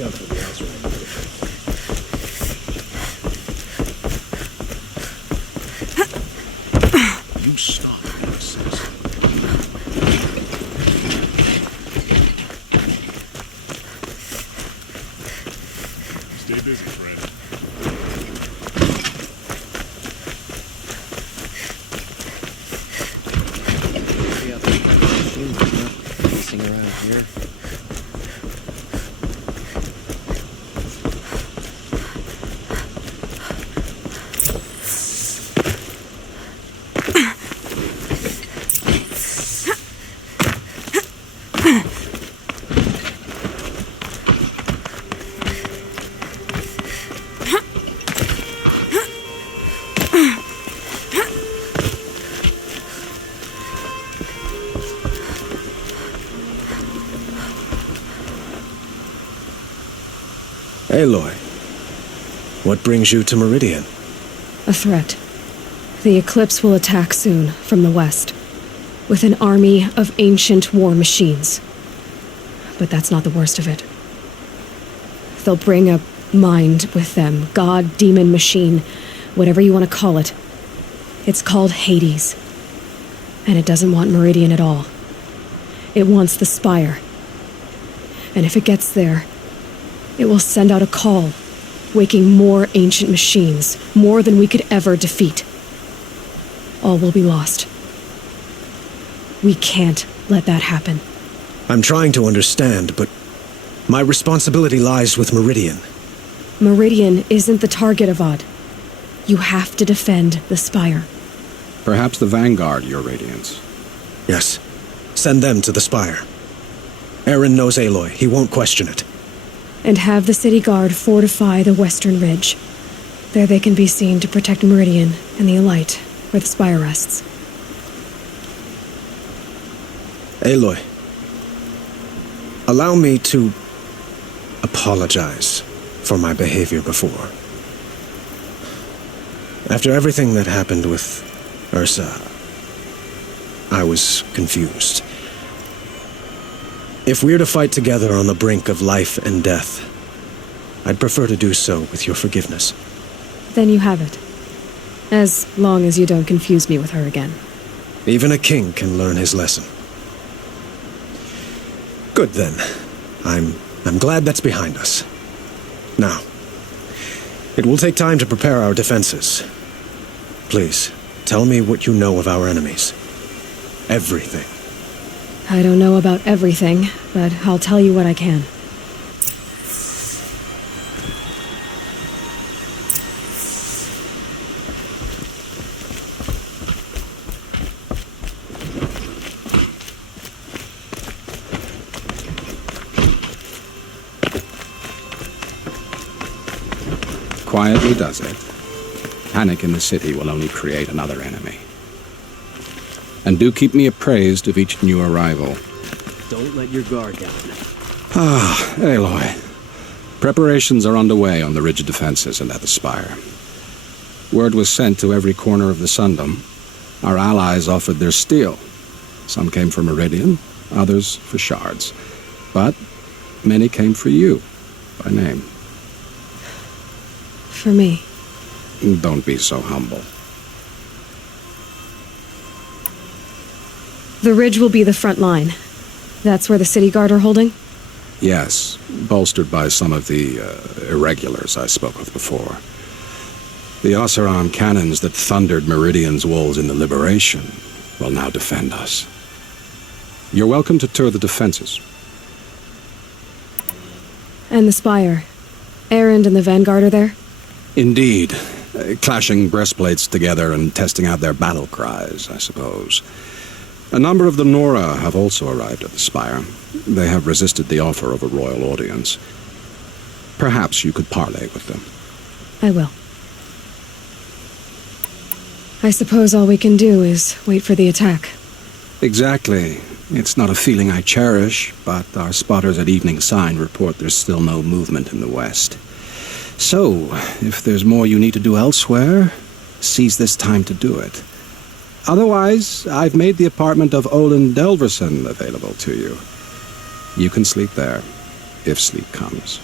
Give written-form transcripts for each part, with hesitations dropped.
Watch out for the Oseram. You stop, Alex says. Stay busy, friend. Yeah, I think I'm not messing around here. Aloy, what brings you to Meridian? A threat. The Eclipse will attack soon, from the west, with an army of ancient war machines. But that's not the worst of it. They'll bring a mind with them, god, demon, machine, whatever you want to call it. It's called Hades. And it doesn't want Meridian at all. It wants the Spire. And if it gets there, it will send out a call, waking more ancient machines, more than we could ever defeat. All will be lost. We can't let that happen. I'm trying to understand, but my responsibility lies with Meridian. Meridian isn't the target, Avad. You have to defend the Spire. Perhaps the Vanguard, Your Radiance. Yes. Send them to the Spire. Eren knows Aloy. He won't question it. And have the City Guard fortify the western ridge. There they can be seen to protect Meridian and the Elite, where the Spire rests. Aloy, allow me to apologize for my behavior before. After everything that happened with Ursa, I was confused. If we're to fight together on the brink of life and death, I'd prefer to do so with your forgiveness. Then you have it. As long as you don't confuse me with her again. Even a king can learn his lesson. Good then. I'm glad that's behind us. Now, it will take time to prepare our defenses. Please, tell me what you know of our enemies. Everything. I don't know about everything, but I'll tell you what I can. Quietly does it. Panic in the city will only create another enemy. And do keep me appraised of each new arrival. Don't let your guard down. Ah, Aloy. Preparations are underway on the ridge defenses and at the Spire. Word was sent to every corner of the Sundom. Our allies offered their steel. Some came for Meridian, others for shards. But many came for you, by name. For me. Don't be so humble. The ridge will be the front line. That's where the City Guard are holding? Yes, bolstered by some of the irregulars I spoke of before. The Oseram cannons that thundered Meridian's walls in the Liberation will now defend us. You're welcome to tour the defenses. And the Spire. Erend and the Vanguard are there? Indeed. Clashing breastplates together and testing out their battle cries, I suppose. A number of the Nora have also arrived at the Spire. They have resisted the offer of a royal audience. Perhaps you could parley with them. I will. I suppose all we can do is wait for the attack. Exactly. It's not a feeling I cherish, but our spotters at Evening Sign report there's still no movement in the west. So, if there's more you need to do elsewhere, seize this time to do it. Otherwise, I've made the apartment of Olin Delverson available to you. You can sleep there, if sleep comes.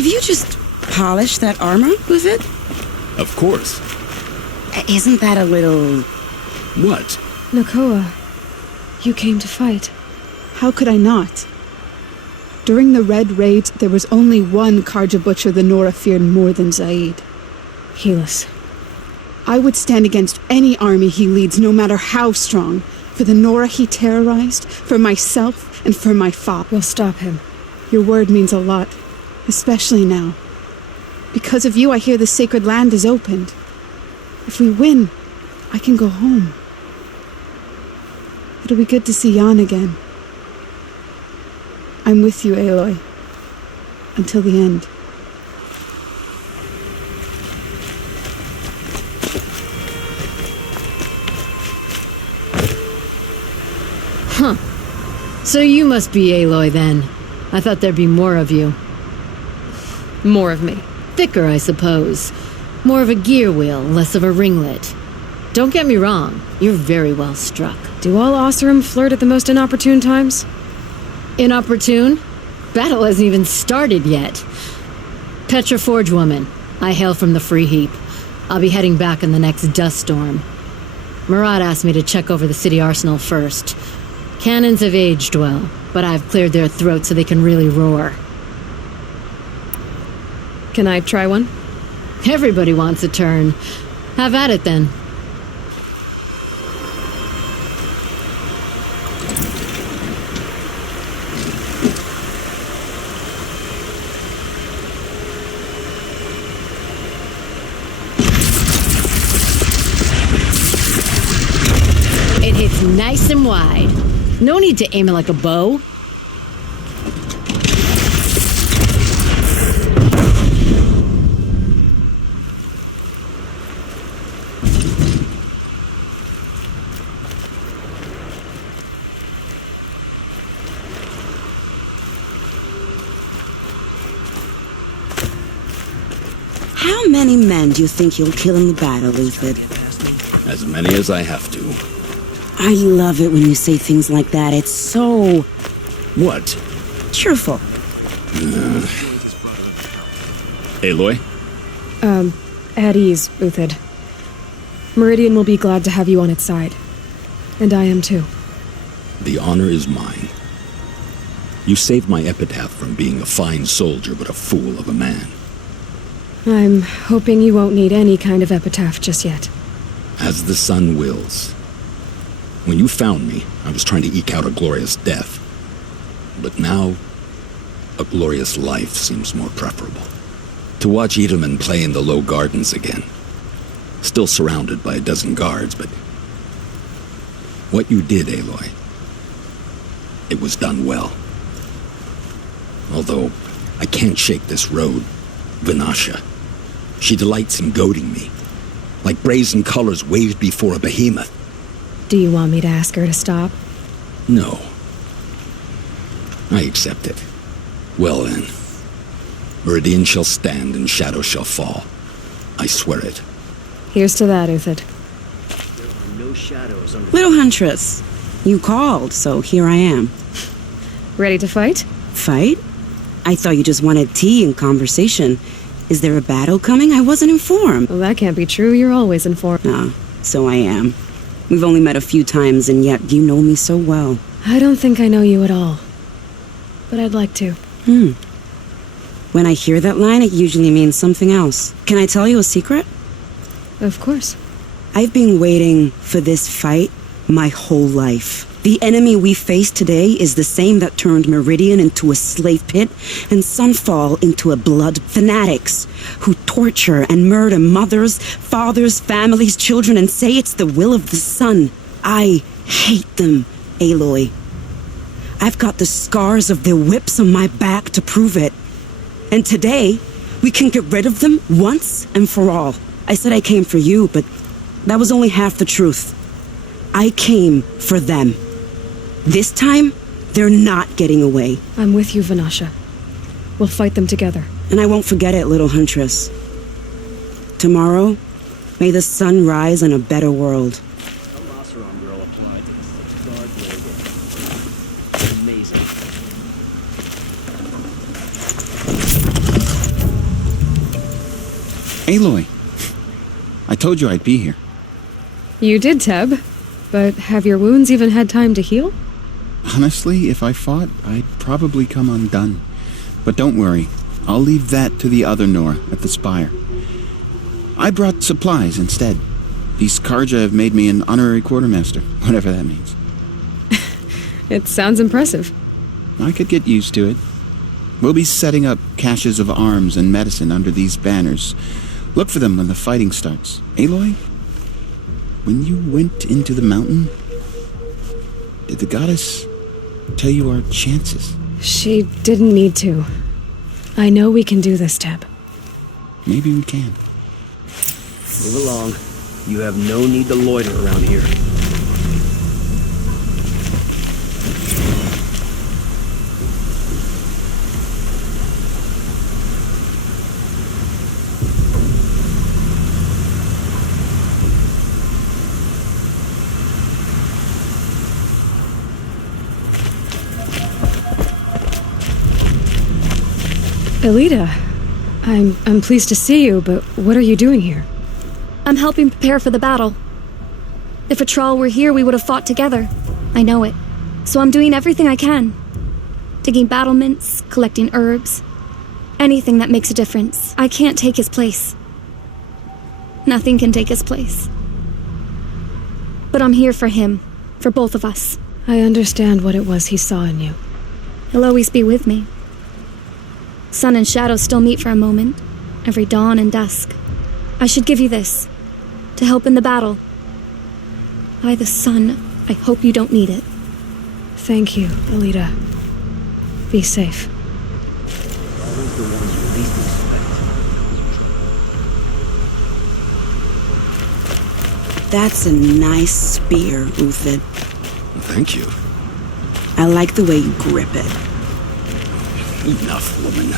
Have you just polished that armor with it? Of course. Isn't that a little... What? Nakoa, you came to fight. How could I not? During the Red Raids, there was only one Karja Butcher the Nora feared more than Zaid. Helis. I would stand against any army he leads, no matter how strong. For the Nora he terrorized, for myself, and for my father. We'll stop him. Your word means a lot, especially now. Because of you, I hear the sacred land is opened. If we win, I can go home. It'll be good to see Jan again. I'm with you, Aloy. Until the end. So you must be Aloy then. I thought there'd be more of you. More of me. Thicker, I suppose. More of a gear wheel, less of a ringlet. Don't get me wrong, you're very well struck. Do all Oseram flirt at the most inopportune times? Inopportune? Battle hasn't even started yet. Petra Forge woman. I hail from the Free Heap. I'll be heading back in the next dust storm. Murad asked me to check over the city arsenal first. Cannons have aged well, but I've cleared their throats so they can really roar. Can I try one? Everybody wants a turn. Have at it then. It hits nice and wide. No need to aim it like a bow. How many men do you think you'll kill in the battle, Uthid? As many as I have to. I love it when you say things like that. It's so... What? cheerful. Aloy? At ease, Uthid. Meridian will be glad to have you on its side. And I am too. The honor is mine. You saved my epitaph from being a fine soldier but a fool of a man. I'm hoping you won't need any kind of epitaph just yet. As the sun wills. When you found me, I was trying to eke out a glorious death. But now, a glorious life seems more preferable. To watch Edelman play in the low gardens again. Still surrounded by a dozen guards, but... what you did, Aloy, it was done well. Although, I can't shake this road, Vinasha. She delights in goading me. Like brazen colors waved before a behemoth. Do you want me to ask her to stop? No. I accept it. Well then. Meridian shall stand and shadow shall fall. I swear it. Here's to that, Uthid. No shadows under Little Huntress, you called, so here I am. Ready to fight? Fight? I thought you just wanted tea and conversation. Is there a battle coming? I wasn't informed. Well, that can't be true. You're always informed. Ah, so I am. We've only met a few times, and yet you know me so well. I don't think I know you at all. But I'd like to. When I hear that line, it usually means something else. Can I tell you a secret? Of course. I've been waiting for this fight my whole life. The enemy we face today is the same that turned Meridian into a slave pit and Sunfall into a blood fanatics who torture and murder mothers, fathers, families, children, and say it's the will of the sun. I hate them, Aloy. I've got the scars of their whips on my back to prove it. And today, we can get rid of them once and for all. I said I came for you, but that was only half the truth. I came for them. This time, they're not getting away. I'm with you, Vinasha. We'll fight them together. And I won't forget it, Little Huntress. Tomorrow, may the sun rise in a better world. Oseram girl applied to this guard blade. Amazing. Aloy, I told you I'd be here. You did, Teb. But have your wounds even had time to heal? Honestly, if I fought, I'd probably come undone. But don't worry, I'll leave that to the other Nora at the Spire. I brought supplies instead. These Karja have made me an honorary quartermaster, whatever that means. It sounds impressive. I could get used to it. We'll be setting up caches of arms and medicine under these banners. Look for them when the fighting starts. Aloy, when you went into the mountain, did the goddess tell you our chances? She didn't need to. I know we can do this, Teb. Maybe we can. Move along. You have no need to loiter around here. Elita, I'm pleased to see you, but what are you doing here? I'm helping prepare for the battle. If a Thrall were here, we would have fought together. I know it. So I'm doing everything I can. Digging battlements, collecting herbs. Anything that makes a difference. I can't take his place. Nothing can take his place. But I'm here for him. For both of us. I understand what it was he saw in you. He'll always be with me. Sun and shadow still meet for a moment. Every dawn and dusk. I should give you this. To help in the battle. By the sun, I hope you don't need it. Thank you, Elita. Be safe. Always the ones you least expect. That's a nice spear, Uthid. Thank you. I like the way you grip it. Enough, woman.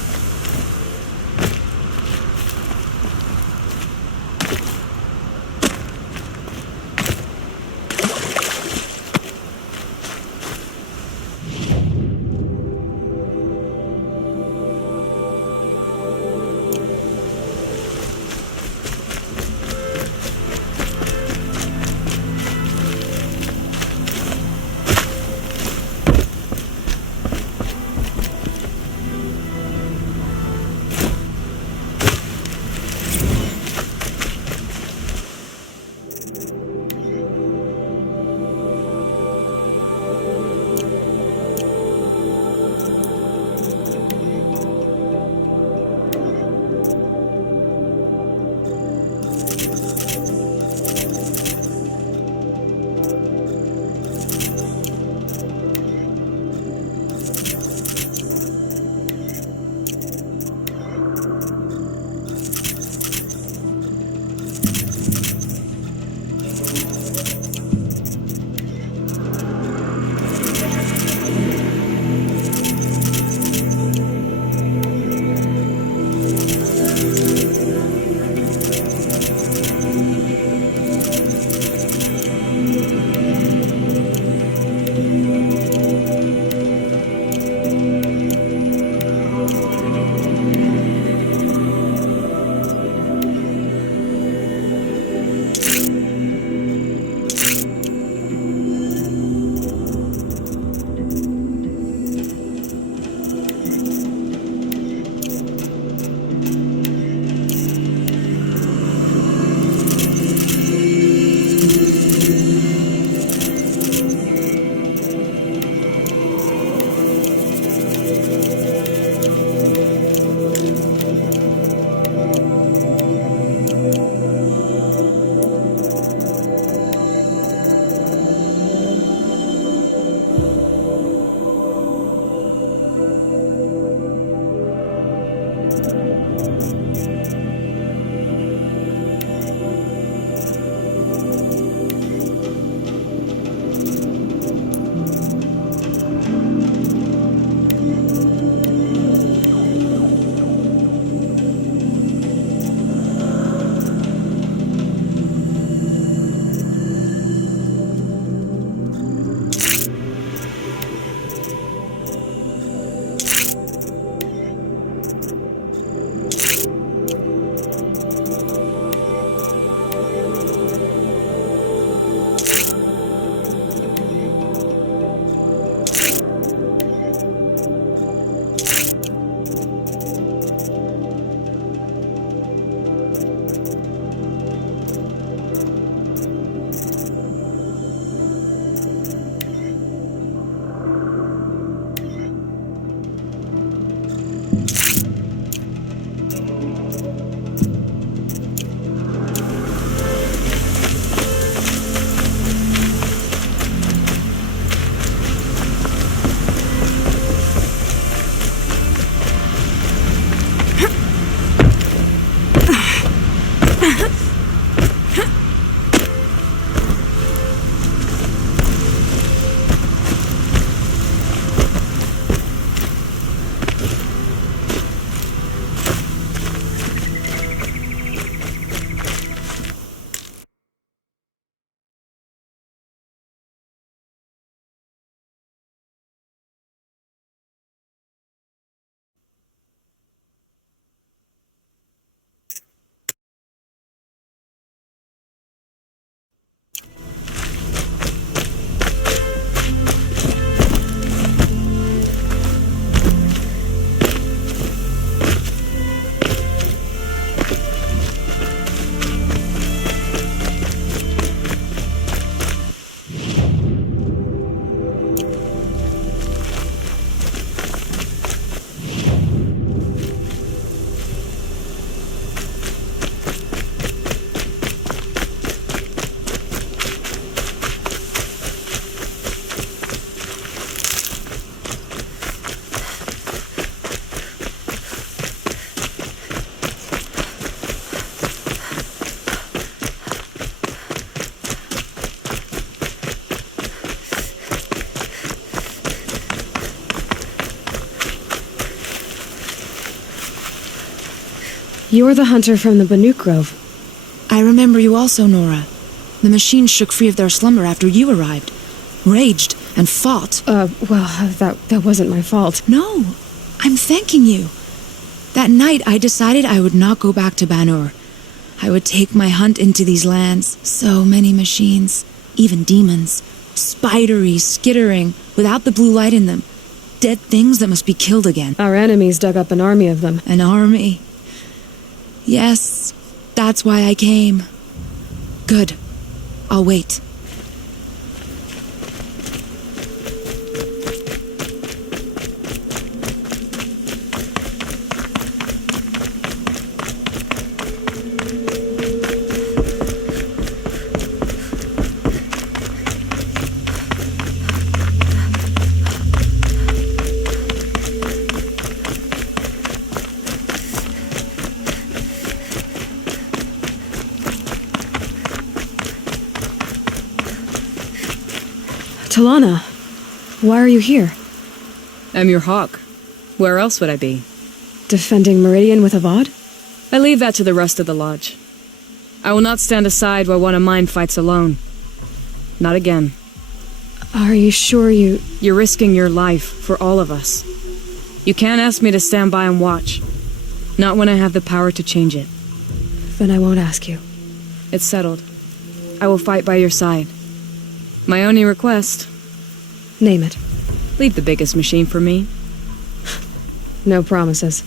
You're the hunter from the Banuk Grove. I remember you also, Nora. The machines shook free of their slumber after you arrived. Raged and fought. That wasn't my fault. No, I'm thanking you. That night, I decided I would not go back to Banur. I would take my hunt into these lands. So many machines, even demons. Spidery, skittering, without the blue light in them. Dead things that must be killed again. Our enemies dug up an army of them. An army. Yes, that's why I came. Good. I'll wait. Talana, why are you here? I'm your hawk. Where else would I be? Defending Meridian with Avad? I leave that to the rest of the Lodge. I will not stand aside while one of mine fights alone. Not again. Are you sure you... You're risking your life for all of us. You can't ask me to stand by and watch. Not when I have the power to change it. Then I won't ask you. It's settled. I will fight by your side. My only request... Name it. Leave the biggest machine for me. No promises.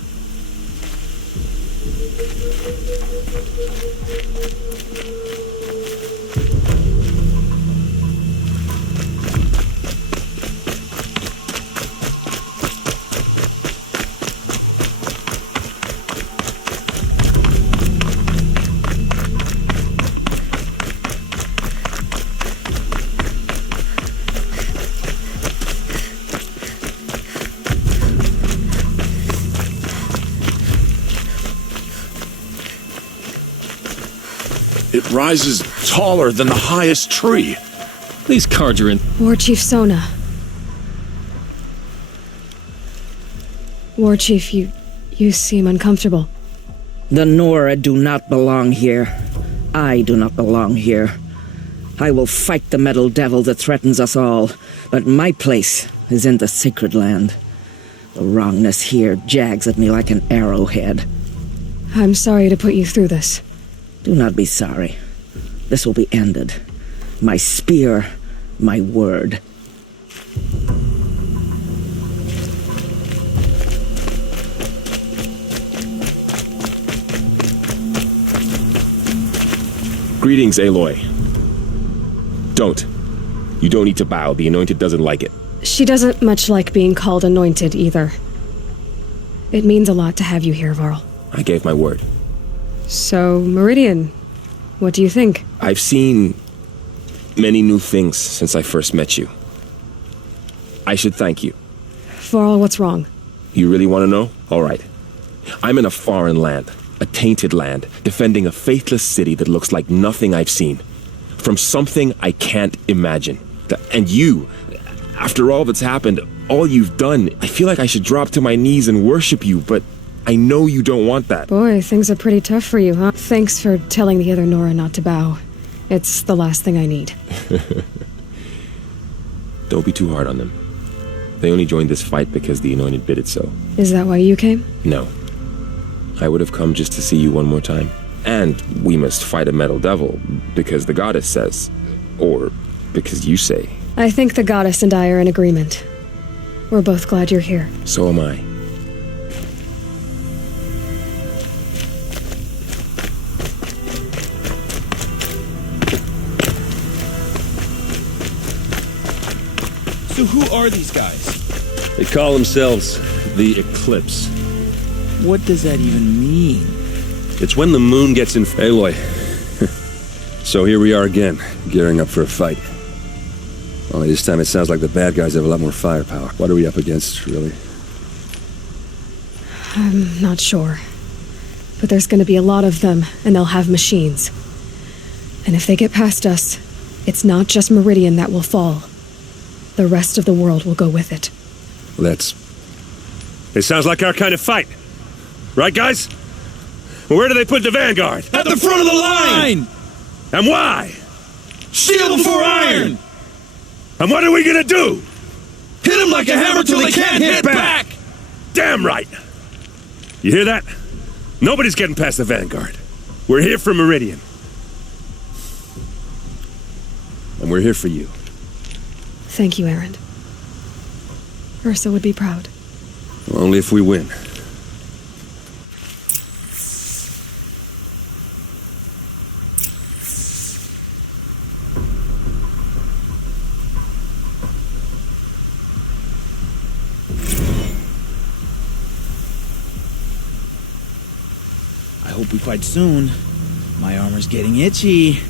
It rises taller than the highest tree. These cards are in. War Chief Sona. War Chief, you seem uncomfortable. The Nora do not belong here. I do not belong here. I will fight the metal devil that threatens us all, but my place is in the sacred land. The wrongness here jags at me like an arrowhead. I'm sorry to put you through this. Do not be sorry. This will be ended. My spear, my word. Greetings, Aloy. Don't. You don't need to bow. The Anointed doesn't like it. She doesn't much like being called anointed either. It means a lot to have you here, Varl. I gave my word. So, Meridian, what do you think? I've seen many new things since I first met you. I should thank you. Varl, what's wrong? You really want to know? All right. I'm in a foreign land, a tainted land, defending a faithless city that looks like nothing I've seen. From something I can't imagine. And you, after all that's happened, all you've done, I feel like I should drop to my knees and worship you, but I know you don't want that. Boy, things are pretty tough for you, huh? Thanks for telling the other Nora not to bow. It's the last thing I need. Don't be too hard on them. They only joined this fight because the Anointed bid it so. Is that why you came? No. I would have come just to see you one more time. And we must fight a metal devil, because the goddess says. Or because you say. I think the goddess and I are in agreement. We're both glad you're here. So am I. So who are these guys? They call themselves the Eclipse. What does that even mean? It's when the moon gets in... Aloy. So here we are again, gearing up for a fight. Only this time it sounds like the bad guys have a lot more firepower. What are we up against, really? I'm not sure. But there's gonna be a lot of them, and they'll have machines. And if they get past us, it's not just Meridian that will fall. The rest of the world will go with it. It sounds like our kind of fight. Right, guys? Where do they put the Vanguard? At the front of the line! And why? Steel before iron! And what are we gonna do? Hit them like a hammer till they can't hit back! Damn right! You hear that? Nobody's getting past the Vanguard. We're here for Meridian. And we're here for you. Thank you, Erend. Ursa would be proud. Only if we win. I hope we fight soon. My armor's getting itchy.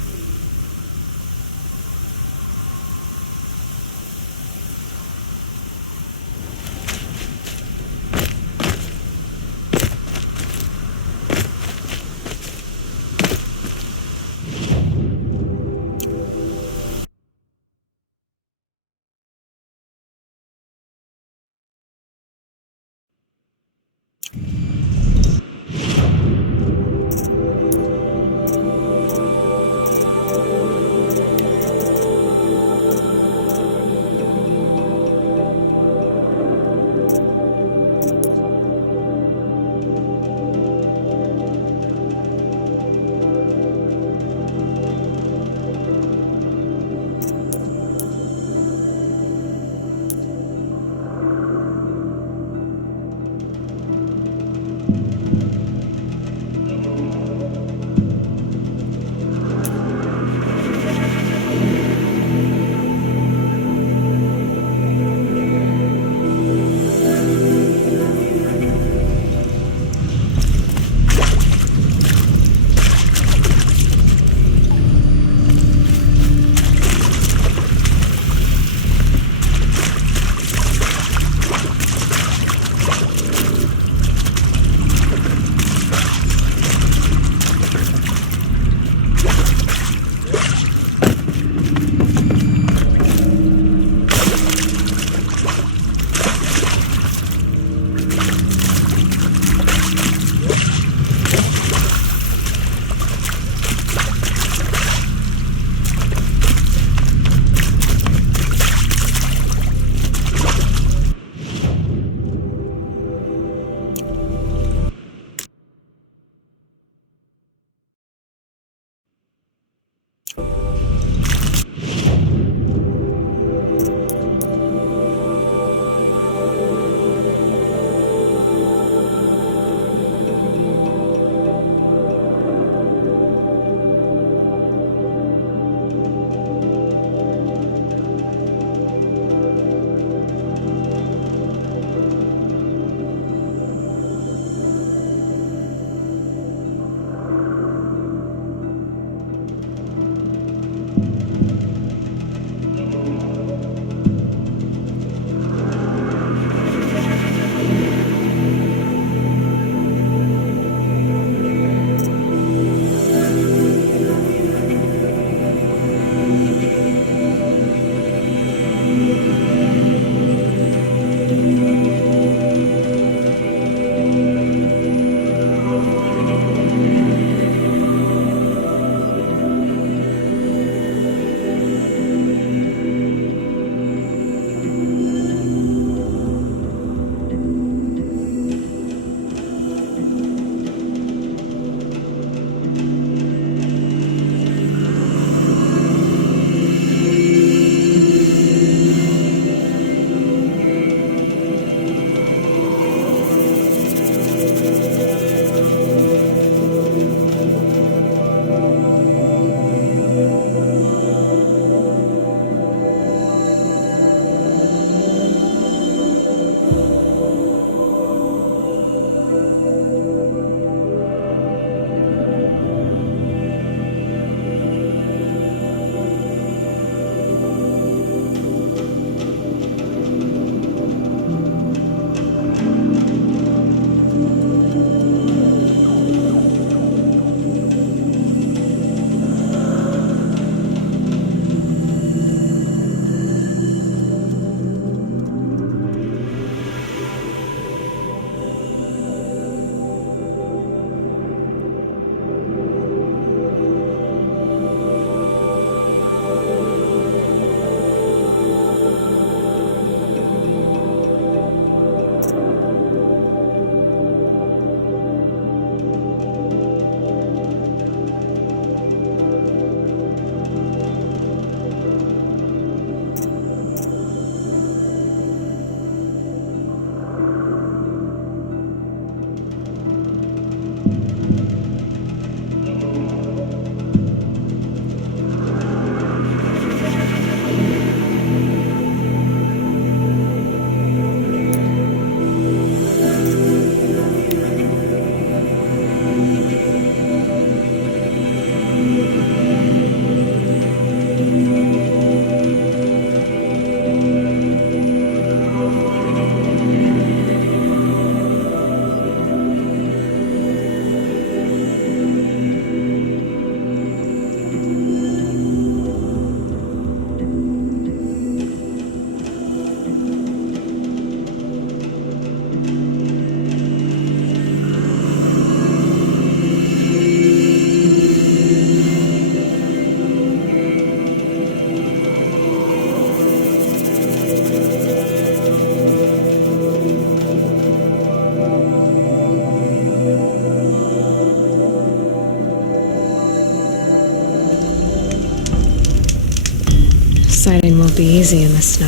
Sighting won't be easy in the snow.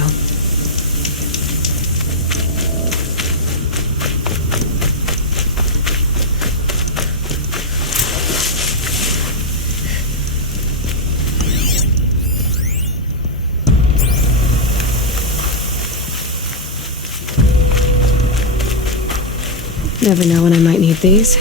Never know when I might need these.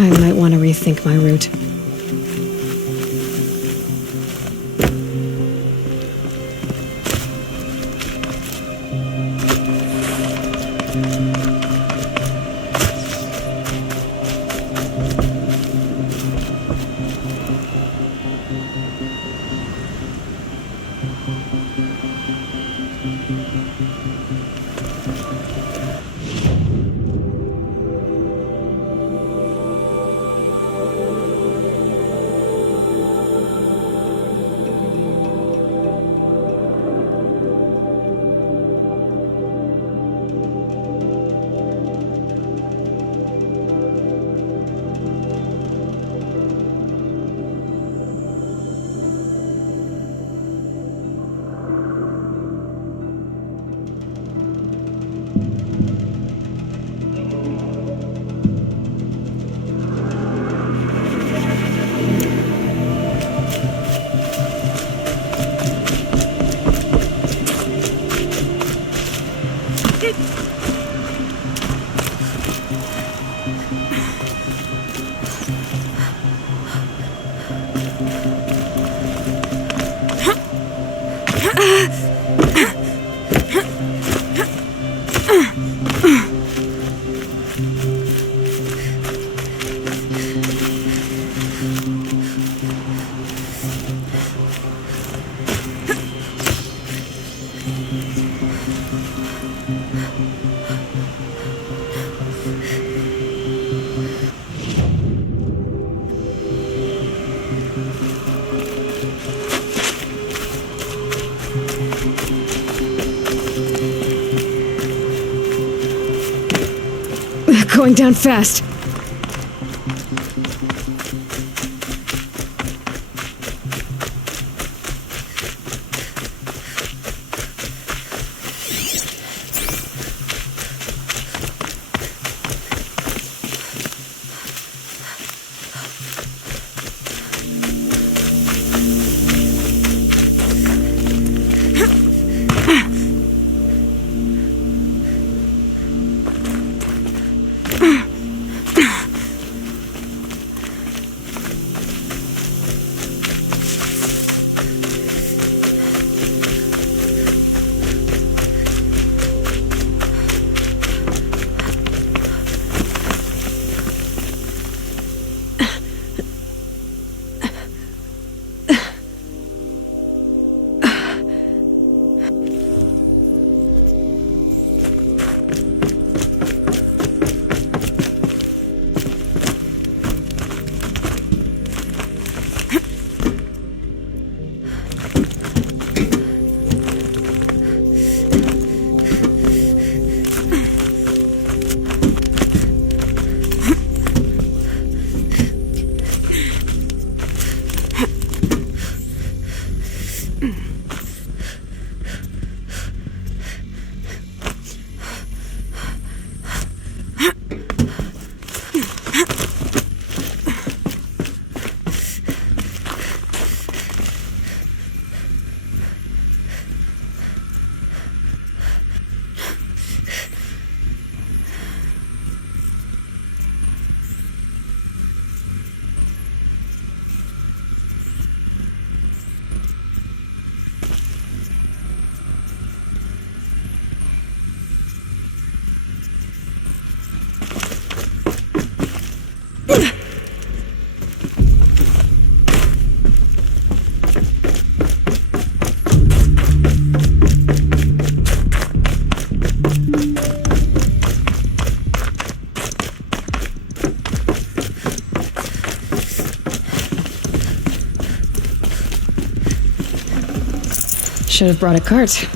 I might want to rethink my route. Going down fast. Should have brought a cart.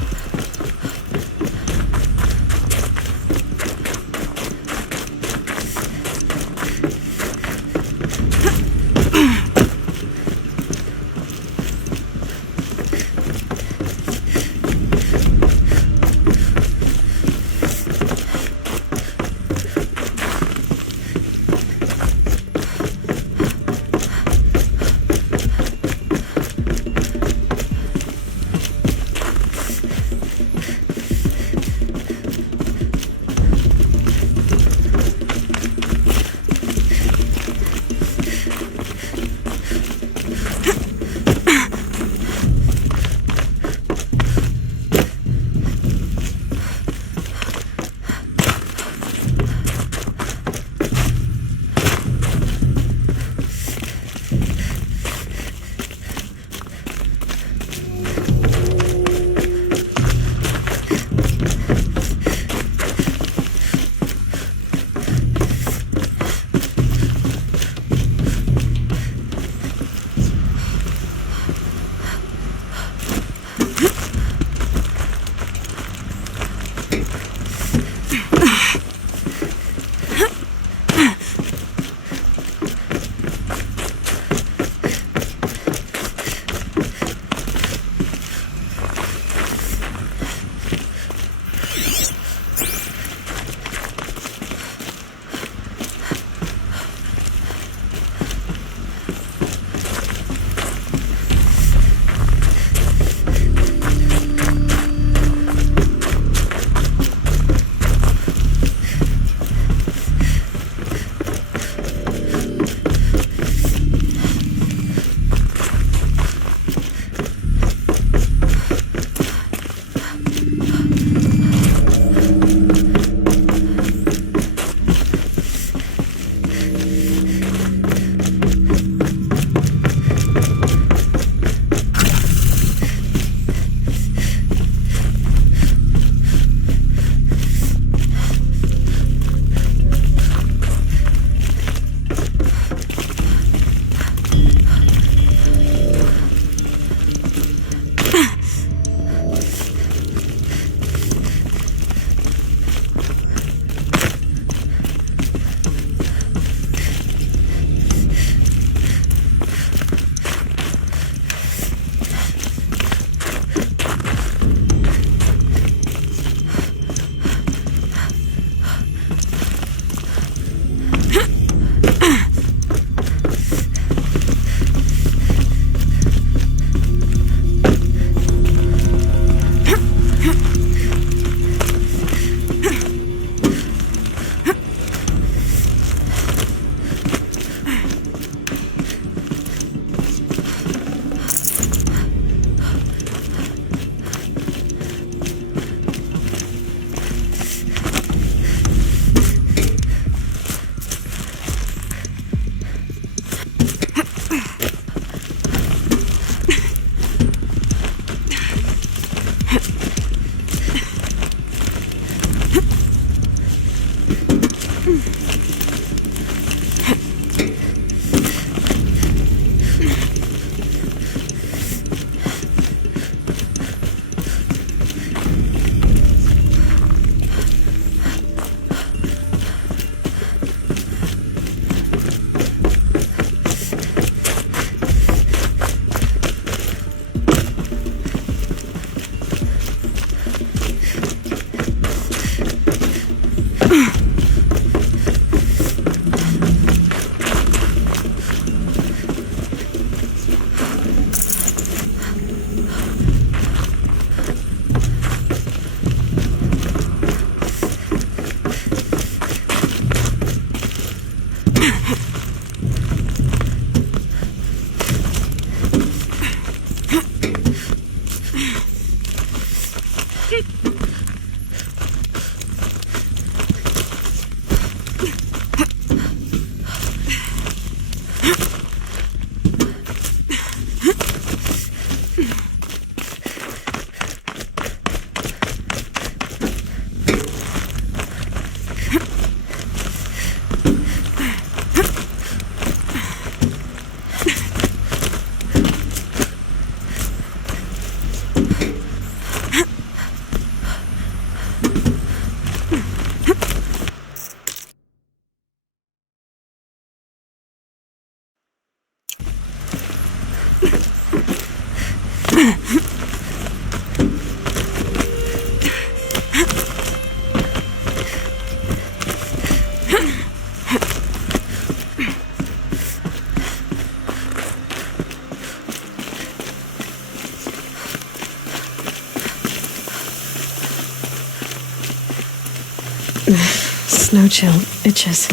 Snow chill itches.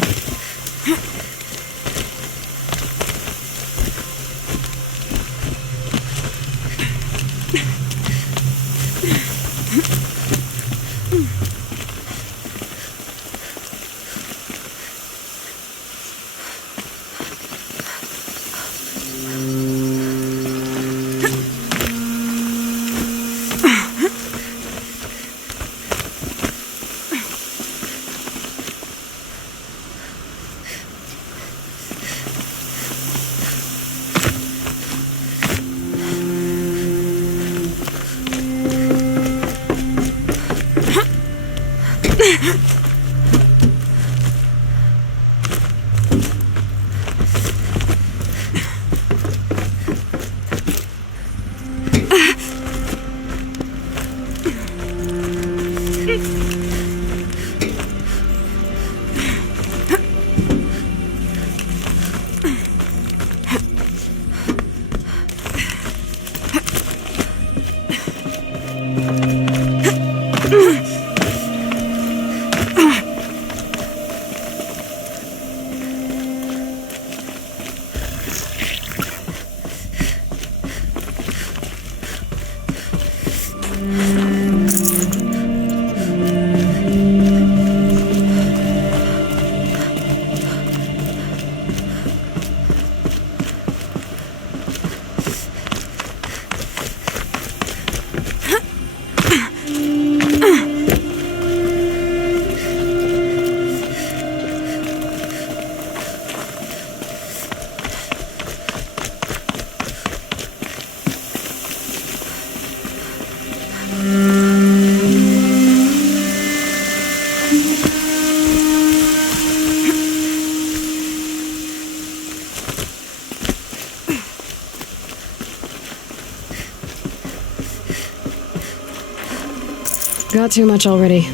Got too much already.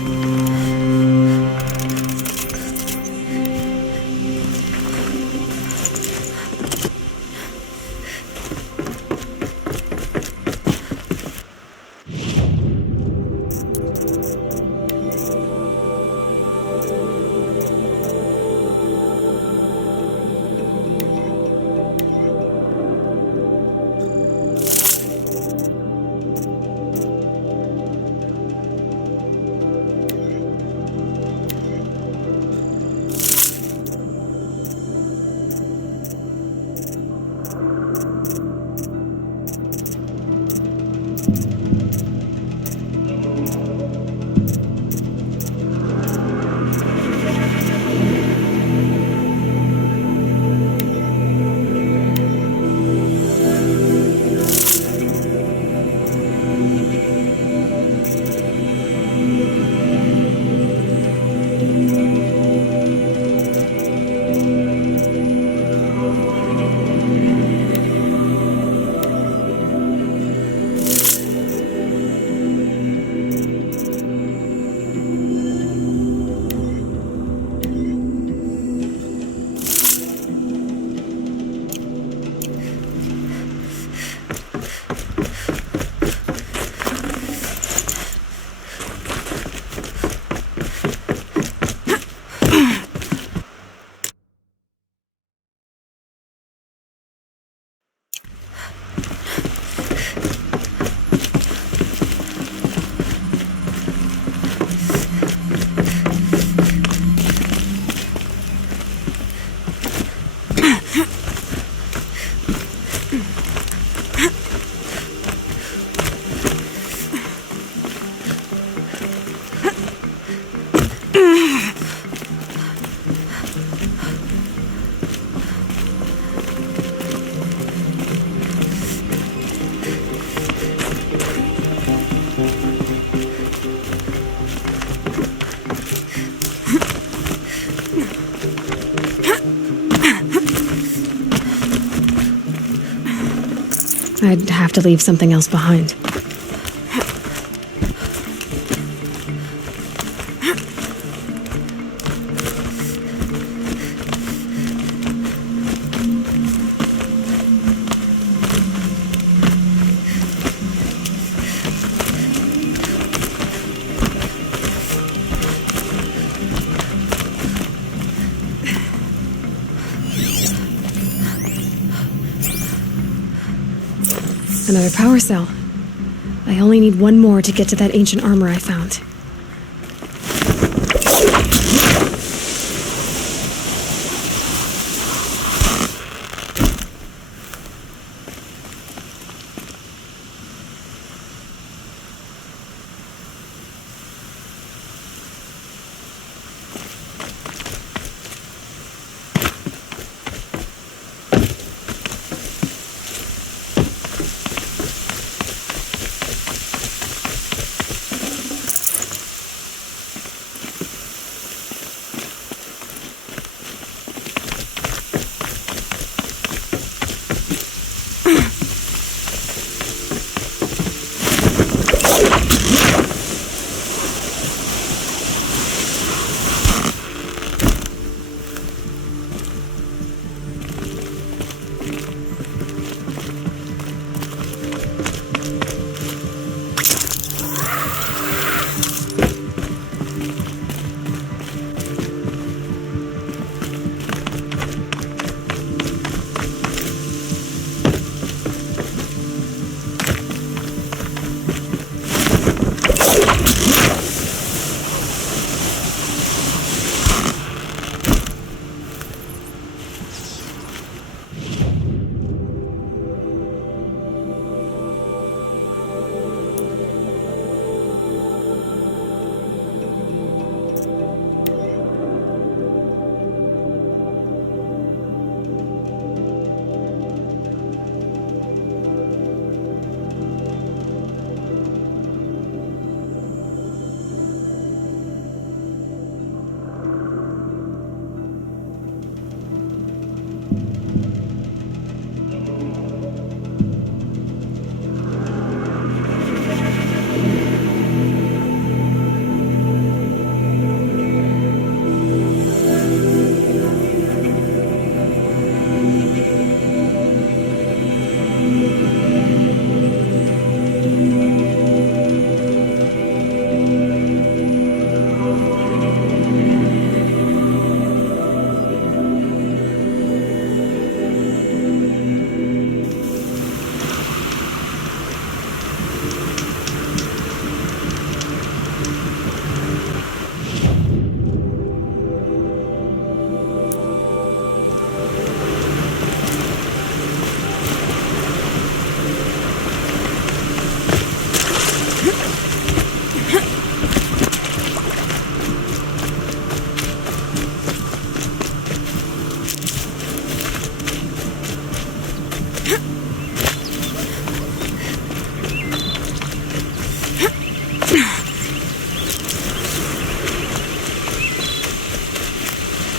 I'd have to leave something else behind. Another power cell. I only need one more to get to that ancient armor I found.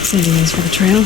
Saving these for the trail.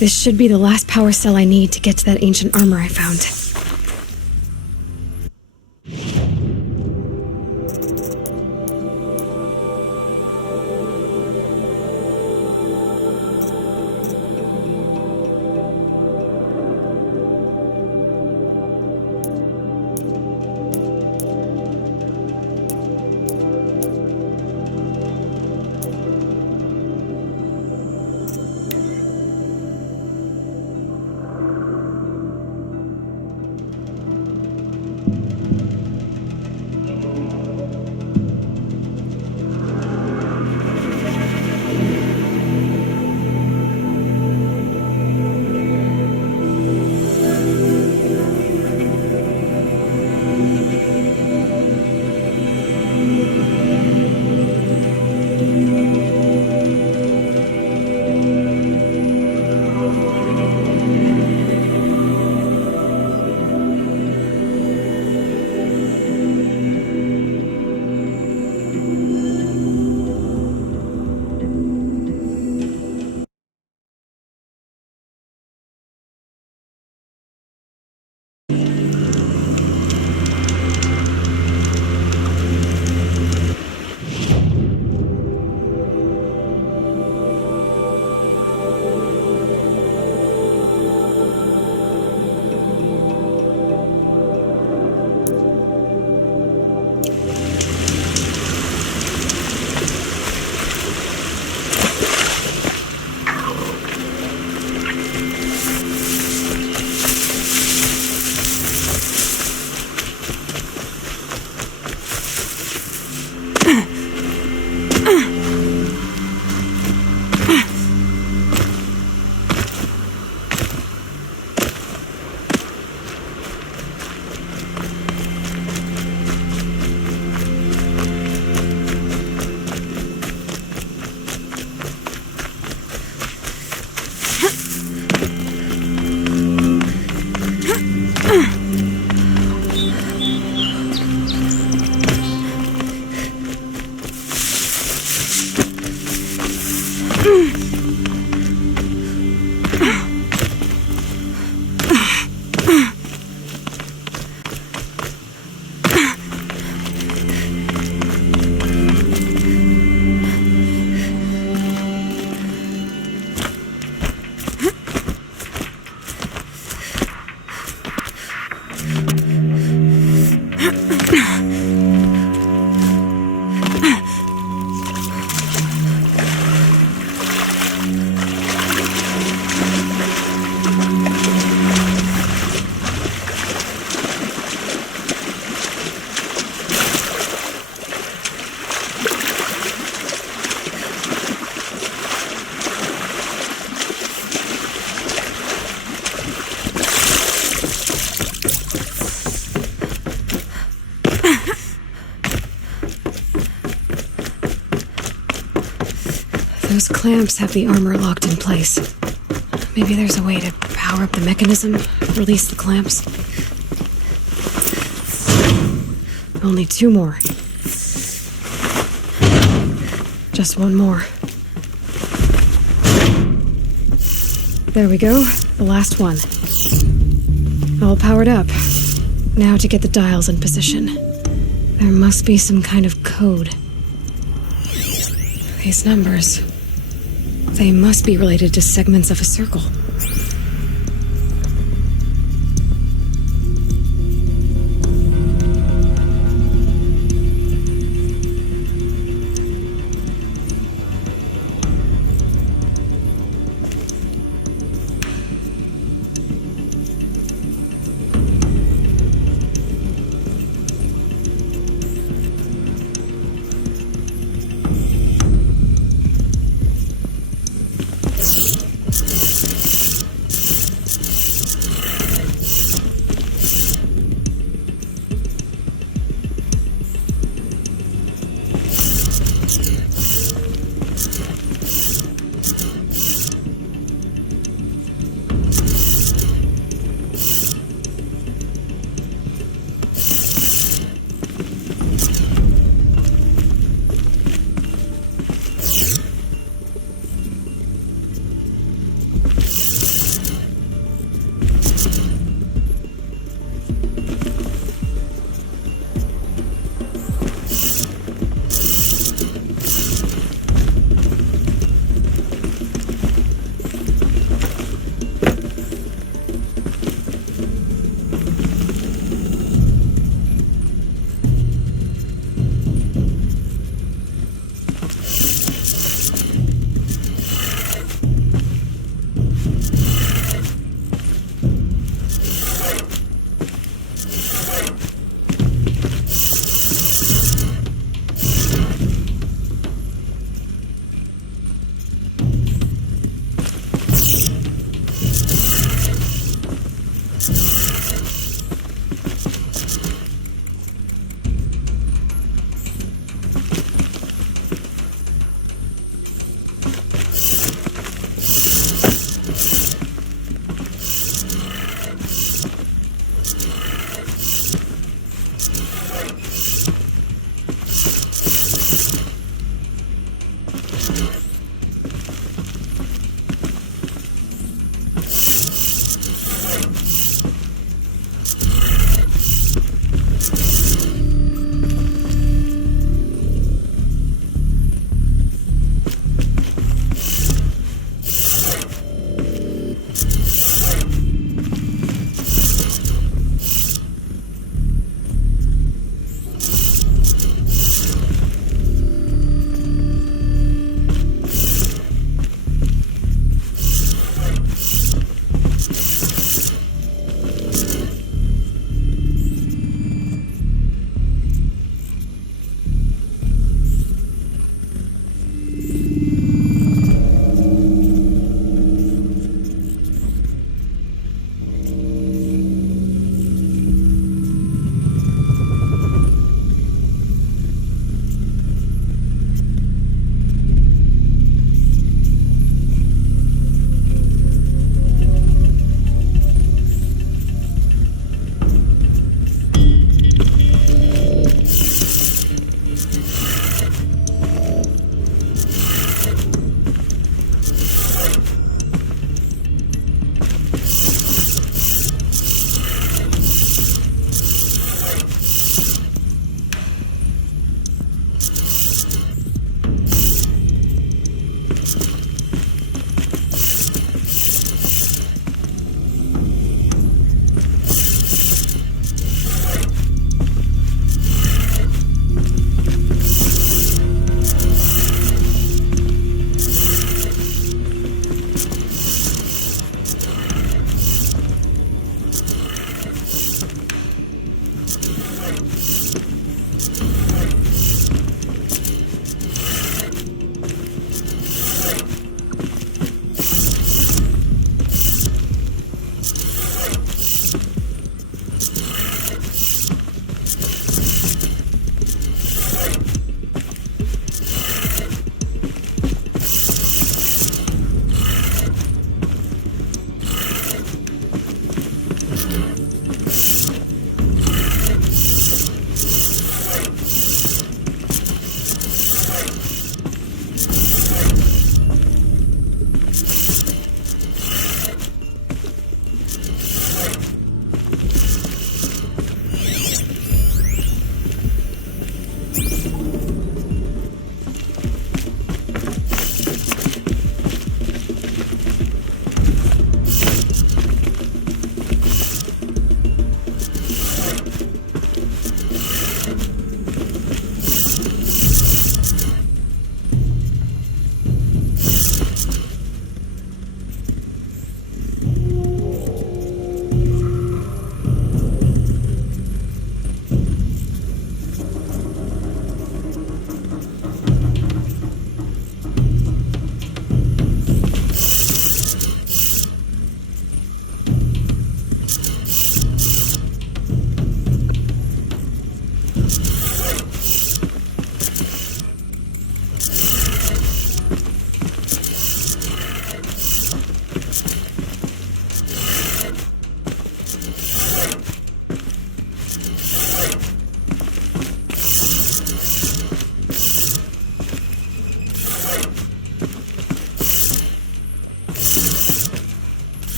This should be the last power cell I need to get to that ancient armor I found. Those clamps have the armor locked in place. Maybe there's a way to power up the mechanism, release the clamps. Only 2 more. Just 1 more. There we go, the last one. All powered up. Now to get the dials in position. There must be some kind of code. These numbers... they must be related to segments of a circle.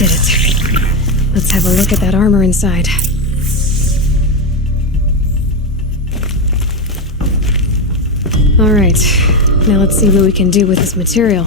Did it. Let's have a look at that armor inside. All right. Now let's see what we can do with this material.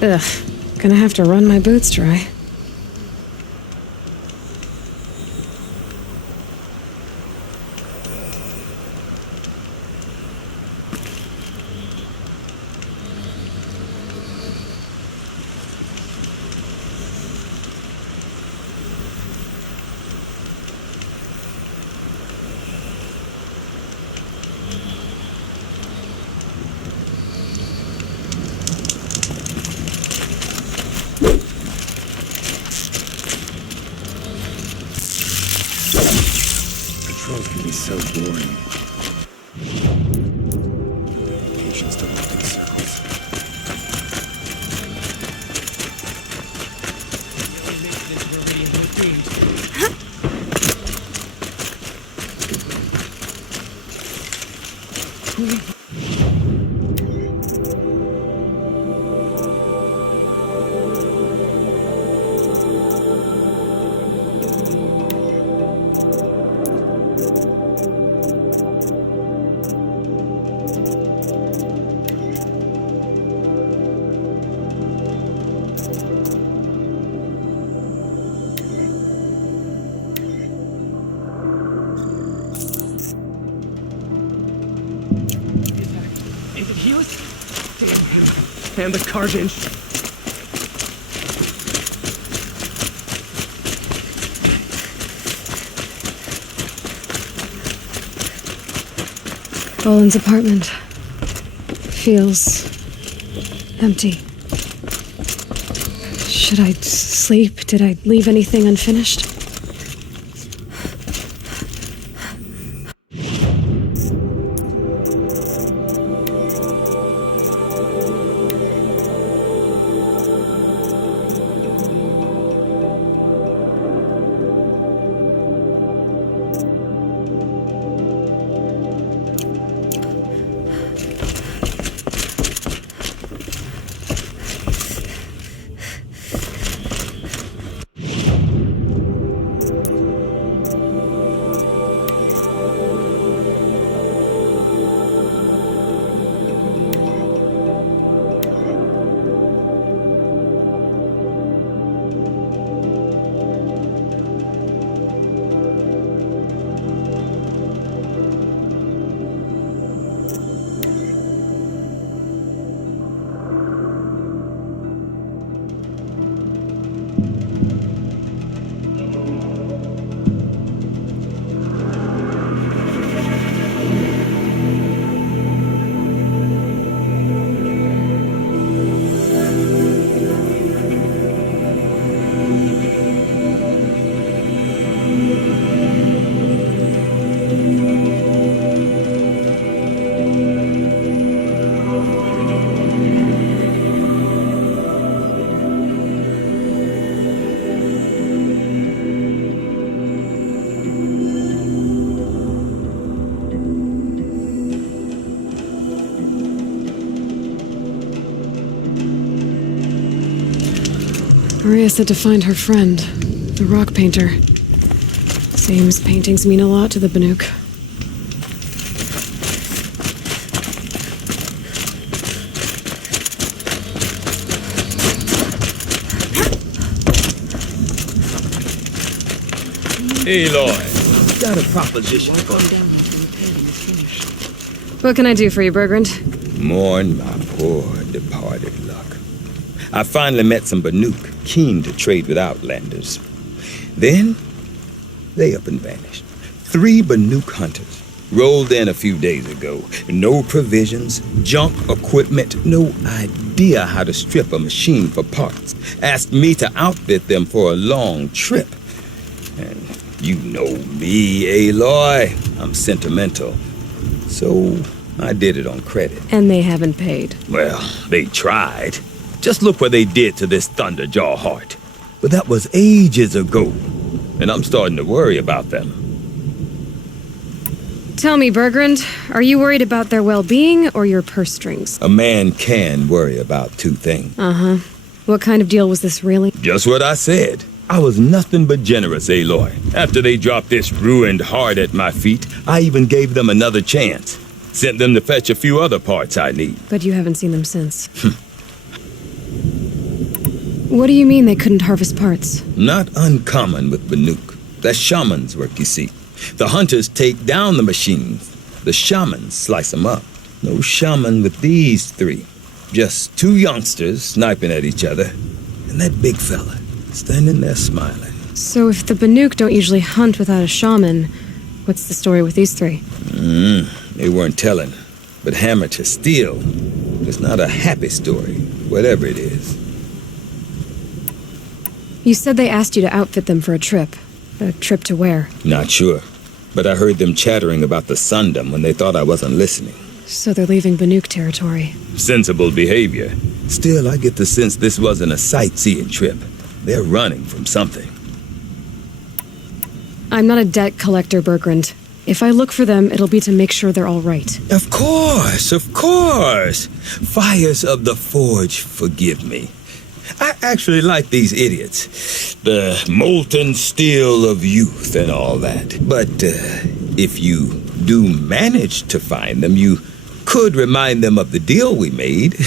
Ugh, gonna have to run my boots dry. Patrols can be so boring. Patients don't want themselves. Is it Helix? And the cartridge. Boland's apartment feels empty. Should I sleep? Did I leave anything unfinished? Maria said to find her friend, the rock painter. Seems paintings mean a lot to the Banuk. Aloy, got a proposition for you. What can I do for you, Bergrand? Mourn my poor departed luck. I finally met some Banuk, keen to trade with Outlanders. Then, they up and vanished. 3 Banuk hunters rolled in a few days ago. No provisions, junk equipment, no idea how to strip a machine for parts. Asked me to outfit them for a long trip. And you know me, Aloy. I'm sentimental. So I did it on credit. And they haven't paid. Well, they tried. Just look what they did to this Thunderjaw heart. But that was ages ago. And I'm starting to worry about them. Tell me, Bergrand, are you worried about their well-being or your purse strings? A man can worry about 2 things. Uh-huh. What kind of deal was this, really? Just what I said. I was nothing but generous, Aloy. After they dropped this ruined heart at my feet, I even gave them another chance. Sent them to fetch a few other parts I need. But you haven't seen them since. What do you mean they couldn't harvest parts? Not uncommon with Banuk. That's shaman's work, you see. The hunters take down the machines. The shamans slice them up. No shaman with these three. Just two youngsters sniping at each other. And that big fella standing there smiling. So if the Banuk don't usually hunt without a shaman, what's the story with these three? They weren't telling. But hammer to steel, it's not a happy story, whatever it is. You said they asked you to outfit them for a trip. A trip to where? Not sure. But I heard them chattering about the Sundom when they thought I wasn't listening. So they're leaving Banuk territory. Sensible behavior. Still, I get the sense this wasn't a sightseeing trip. They're running from something. I'm not a debt collector, Bergrand. If I look for them, it'll be to make sure they're all right. Of course, of course. Fires of the Forge, forgive me. I actually like these idiots. The molten steel of youth and all that. But if you do manage to find them, you could remind them of the deal we made.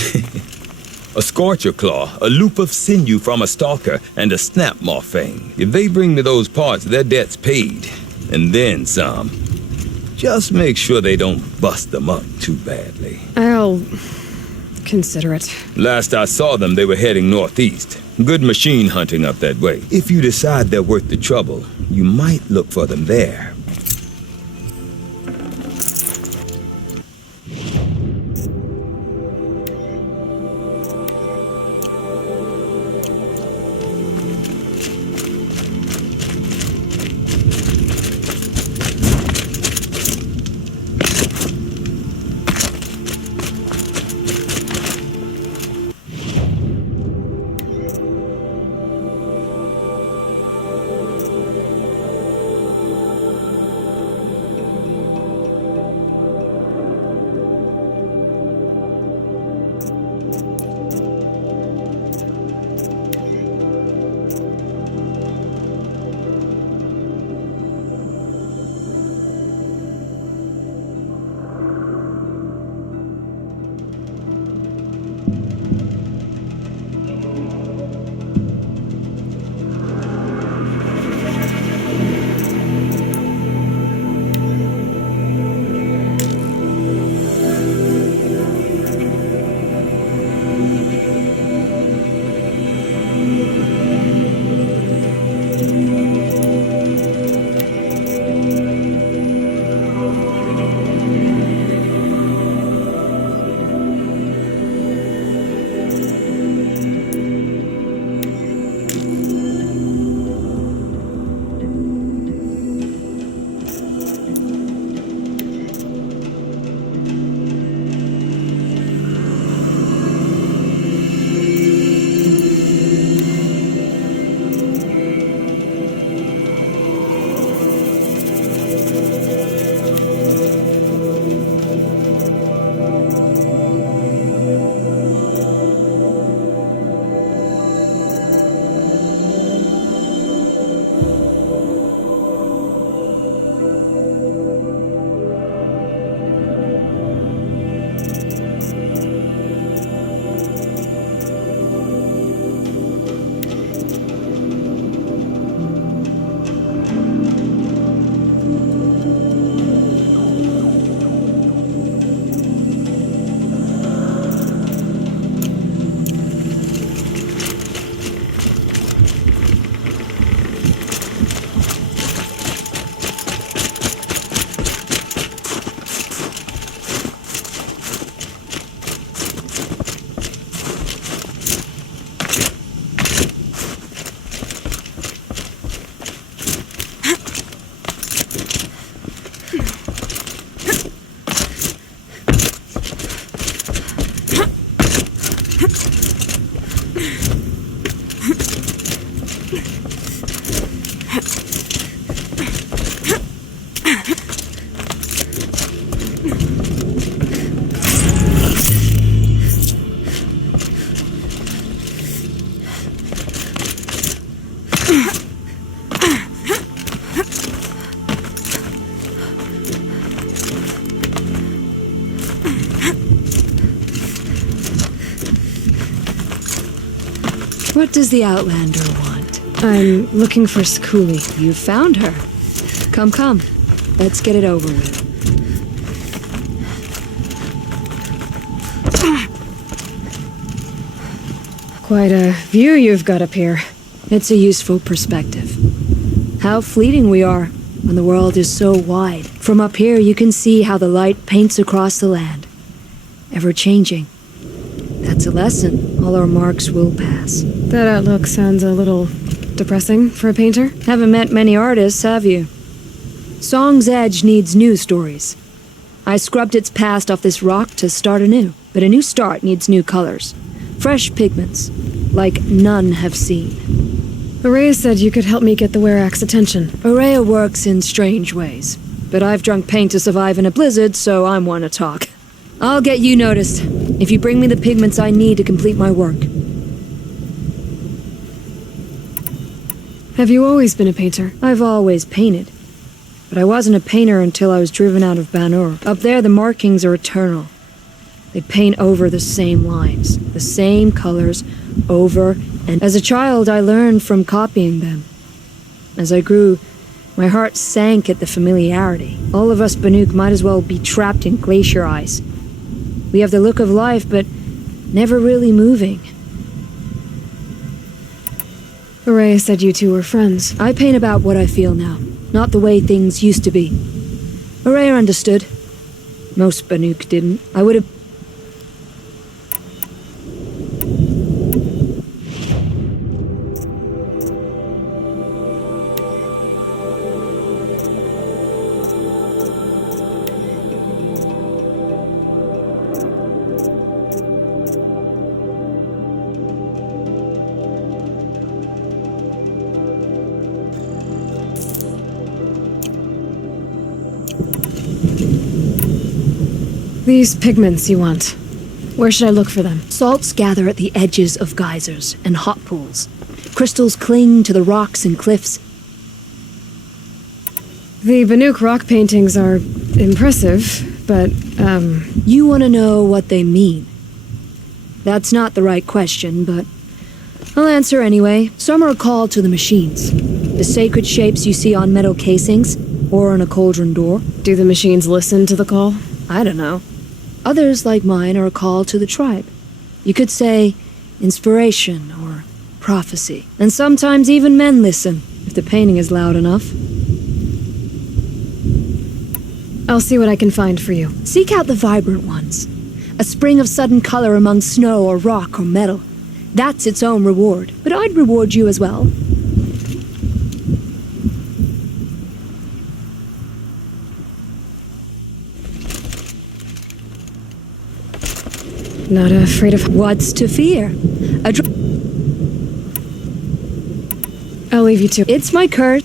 A scorcher claw, a loop of sinew from a stalker, and a snap maw fang. If they bring me those parts, their debt's paid. And then some. Just make sure they don't bust them up too badly. I'll consider it. Last I saw them, they were heading northeast. Good machine hunting up that way. If you decide they're worth the trouble, you might look for them there. What does the Outlander want? I'm looking for Skuli. You found her. Come. Let's get it over with. Quite a view you've got up here. It's a useful perspective. How fleeting we are when the world is so wide. From up here, you can see how the light paints across the land. Ever changing. That's a lesson. All our marks will pass. That outlook sounds a little depressing for a painter. Haven't met many artists, have you? Song's Edge needs new stories. I scrubbed its past off this rock to start anew, but a new start needs new colors. Fresh pigments, like none have seen. Araya said you could help me get the Werax attention. Araya works in strange ways, but I've drunk paint to survive in a blizzard, so I'm one to talk. I'll get you noticed, if you bring me the pigments I need to complete my work. Have you always been a painter? I've always painted. But I wasn't a painter until I was driven out of Ban-Ur. Up there, the markings are eternal. They paint over the same lines, the same colors, over, and as a child I learned from copying them. As I grew, my heart sank at the familiarity. All of us Banuk might as well be trapped in glacier ice. We have the look of life, but never really moving. Araya said you two were friends. I paint about what I feel now, not the way things used to be. Araya understood. Most Banuk didn't. I would have... These pigments you want. Where should I look for them? Salts gather at the edges of geysers and hot pools. Crystals cling to the rocks and cliffs. The Banuk rock paintings are impressive, but, You want to know what they mean? That's not the right question, but I'll answer anyway. Some are called to the machines. The sacred shapes you see on metal casings, or on a cauldron door. Do the machines listen to the call? I don't know. Others, like mine, are a call to the tribe. You could say inspiration or prophecy. And sometimes even men listen, if the painting is loud enough. I'll see what I can find for you. Seek out the vibrant ones. A spring of sudden color among snow or rock or metal. That's its own reward. But I'd reward you as well. Not afraid of... What's to fear? I'll leave you to... It's my curse.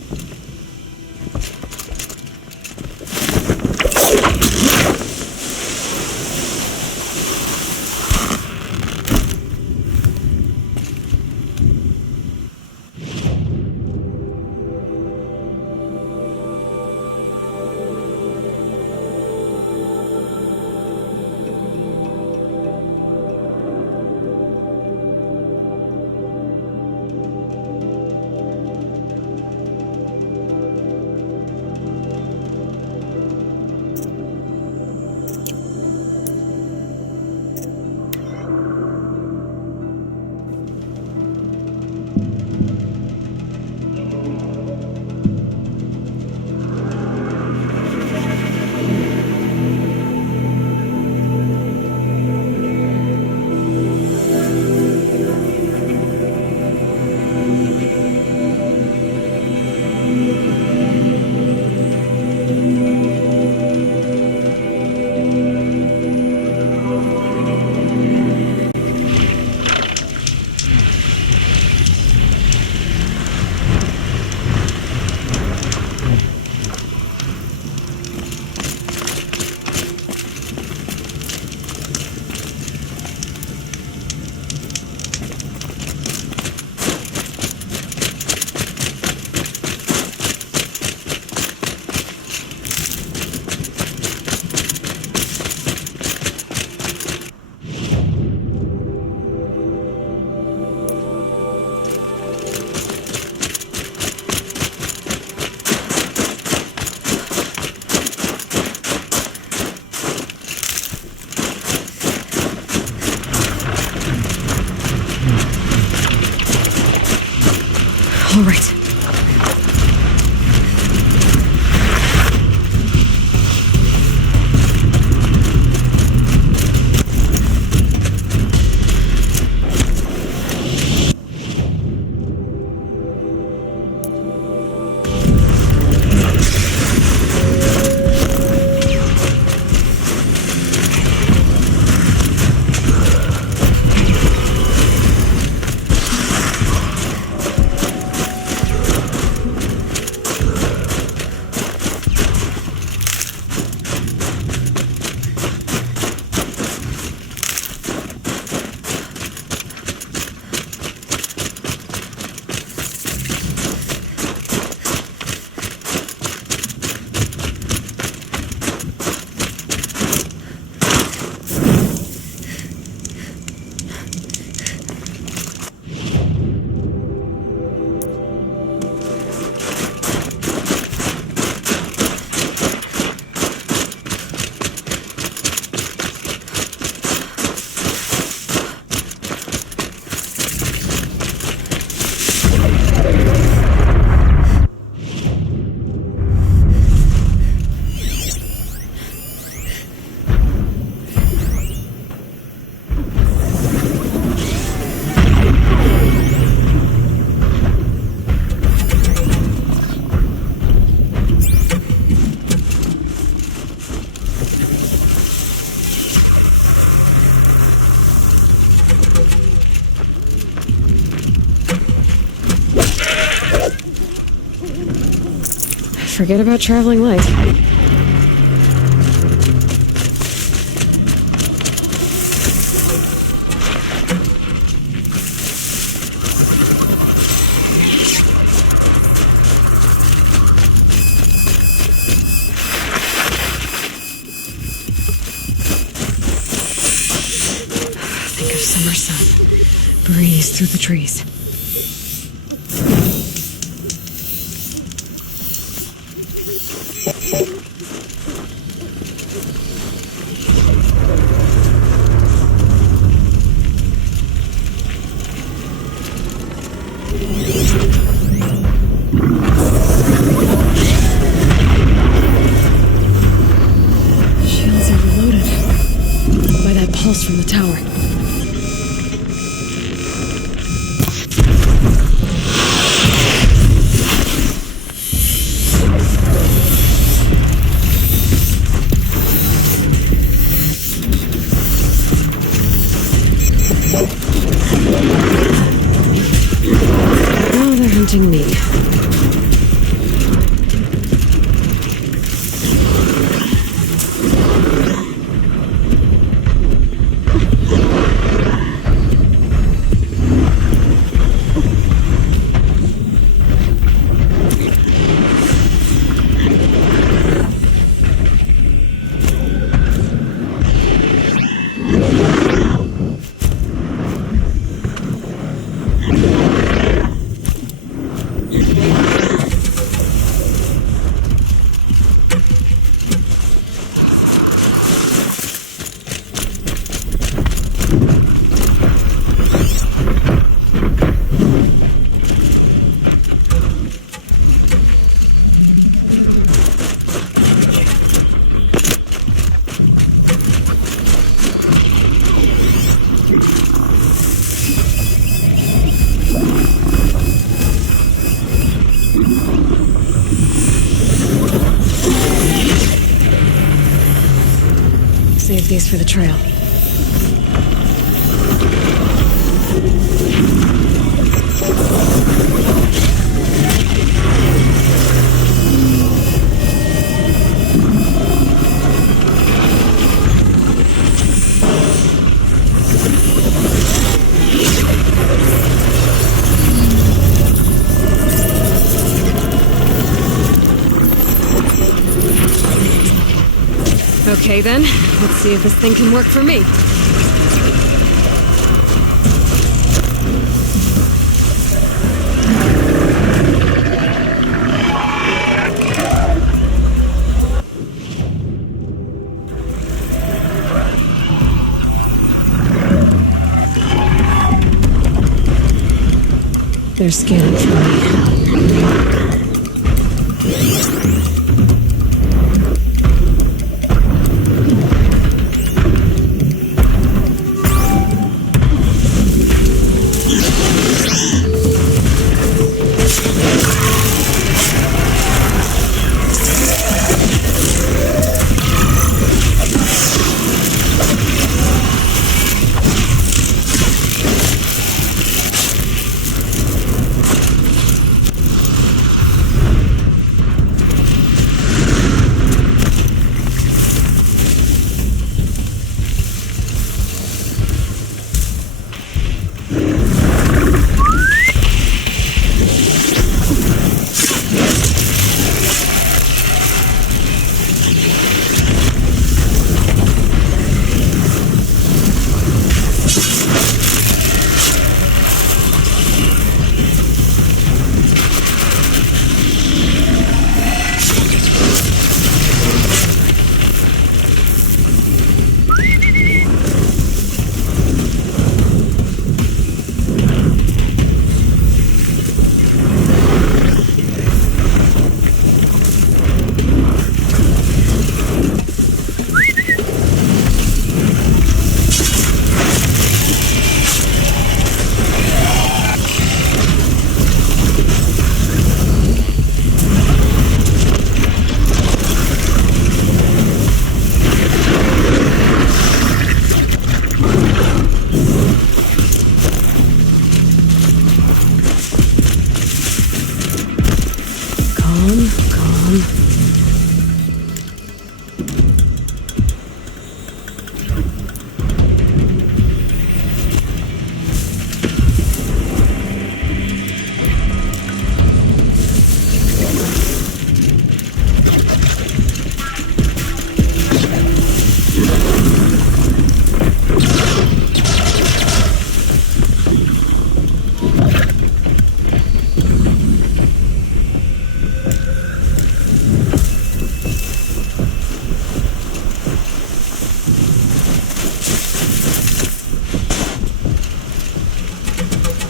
All right. Forget about traveling light. Think of summer sun. Breeze through the trees. Shields overloaded by that pulse from the tower. Now they're hunting me. Save these for the trail. Okay then, let's see if this thing can work for me. They're scanning for me.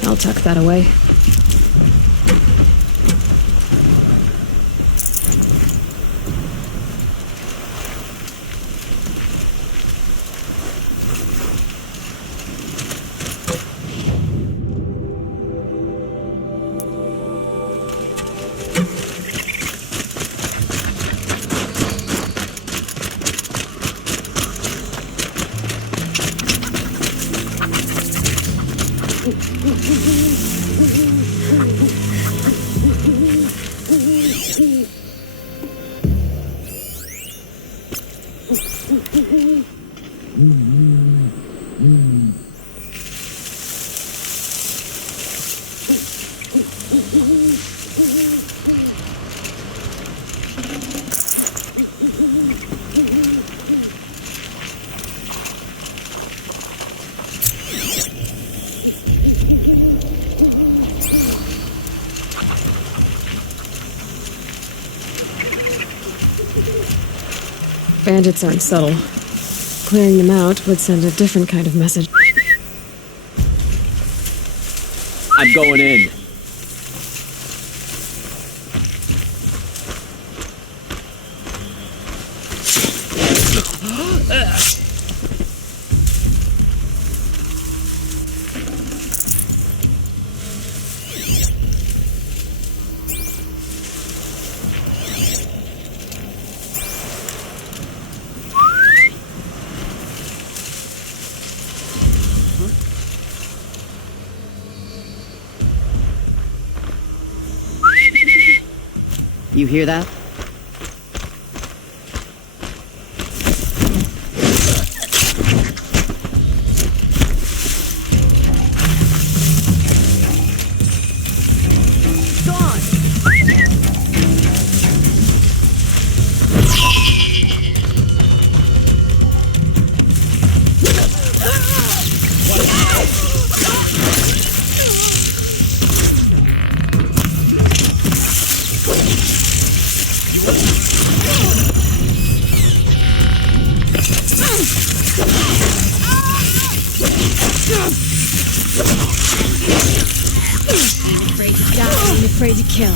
I'll tuck that away. Bandits aren't subtle. Clearing them out would send a different kind of message. I'm going in. You hear that? afraid to kill.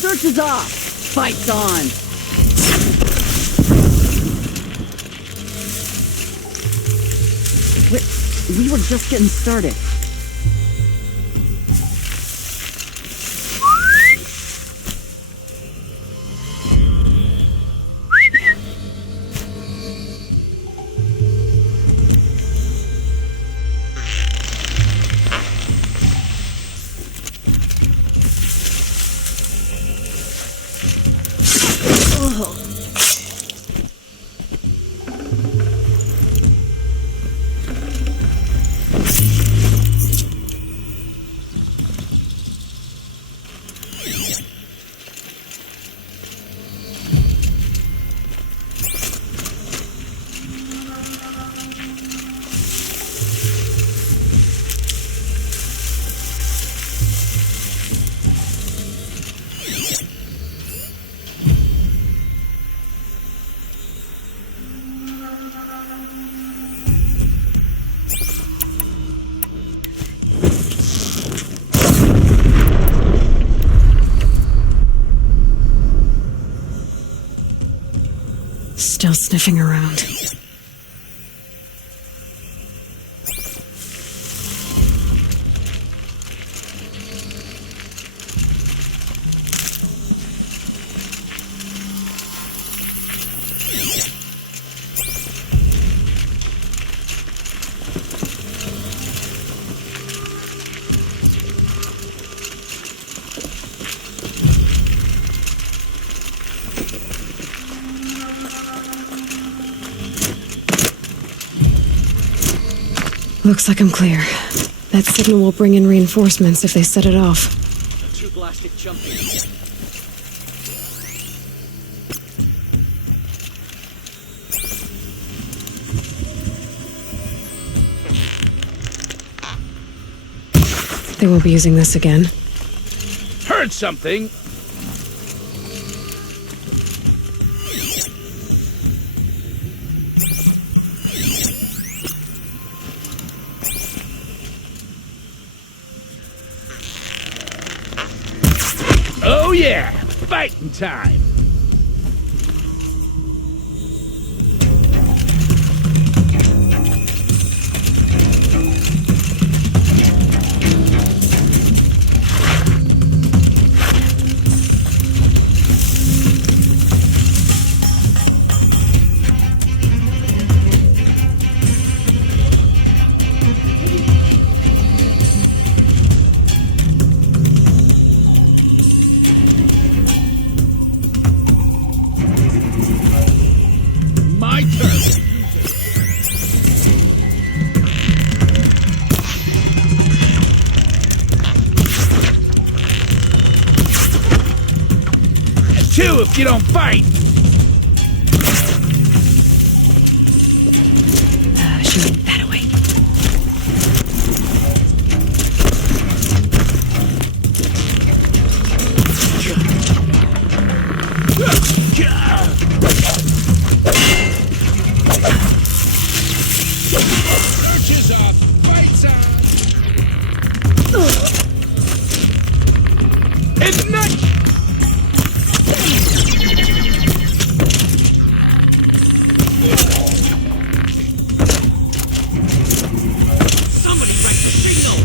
Search is off. Fight's on. We were just getting started. Still sniffing around. Looks like I'm clear. That signal will bring in reinforcements if they set it off. Two plastic jumping. They won't be using this again. Heard something. Oh yeah, fighting time. My turn. That's two if you don't fight. Shoot that away. Searches off. Fights on. Ignite. Somebody write the signal.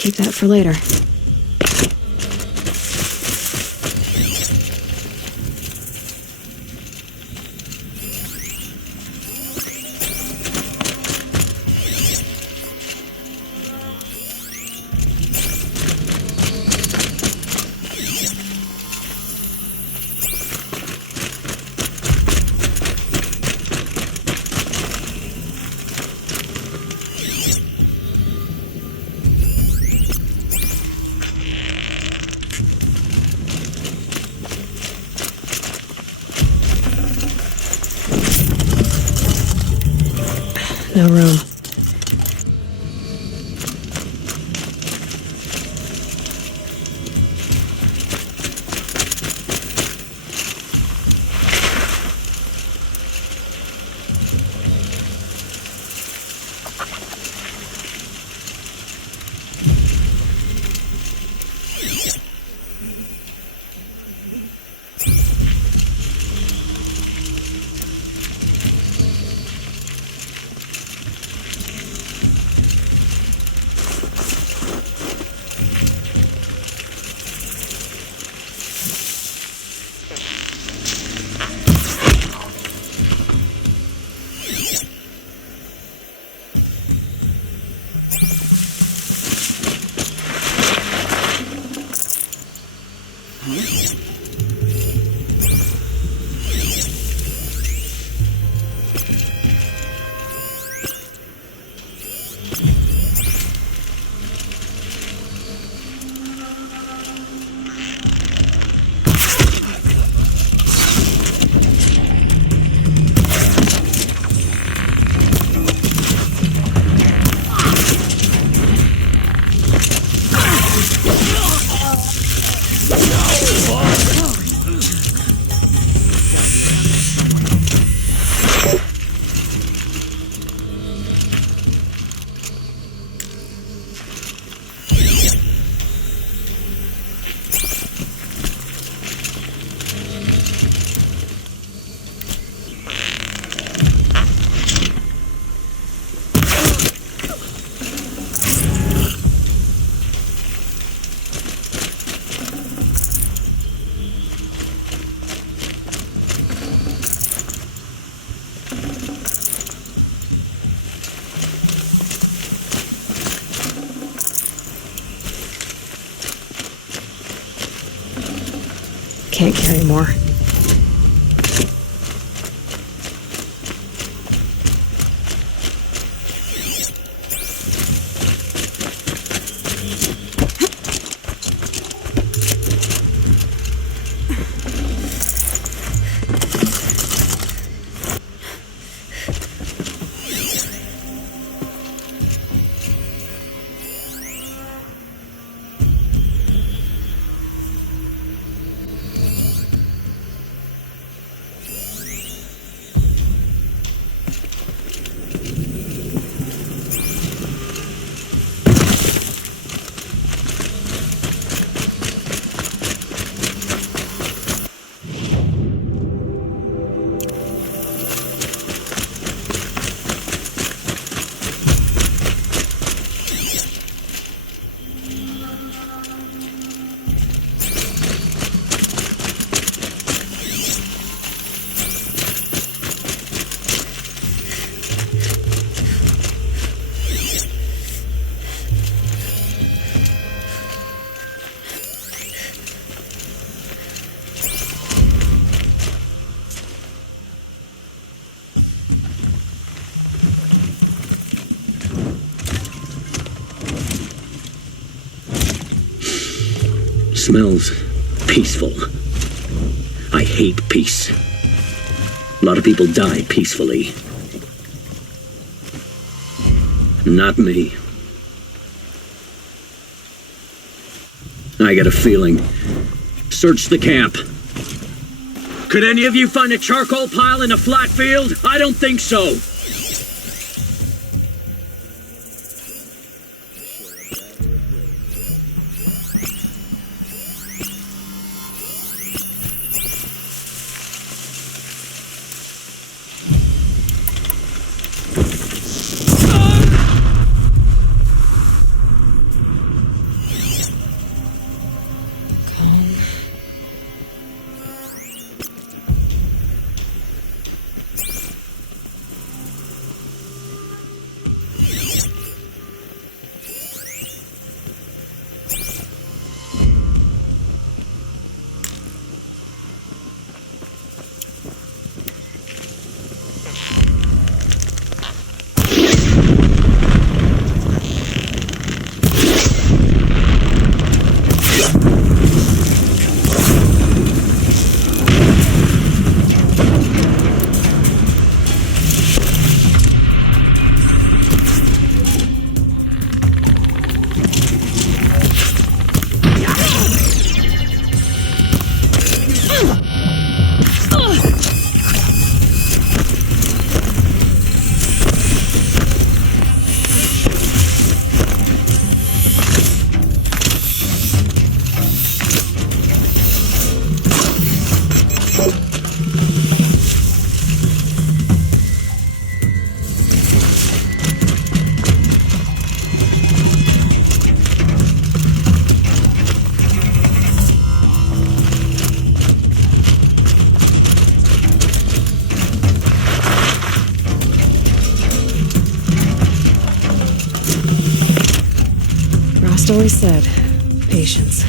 Keep that for later. No room. Can't carry more. Smells peaceful. I hate peace. A lot of people die peacefully. Not me. I get a feeling. Search the camp. Could any of you find a charcoal pile in a flat field? I don't think so. just always said, patience.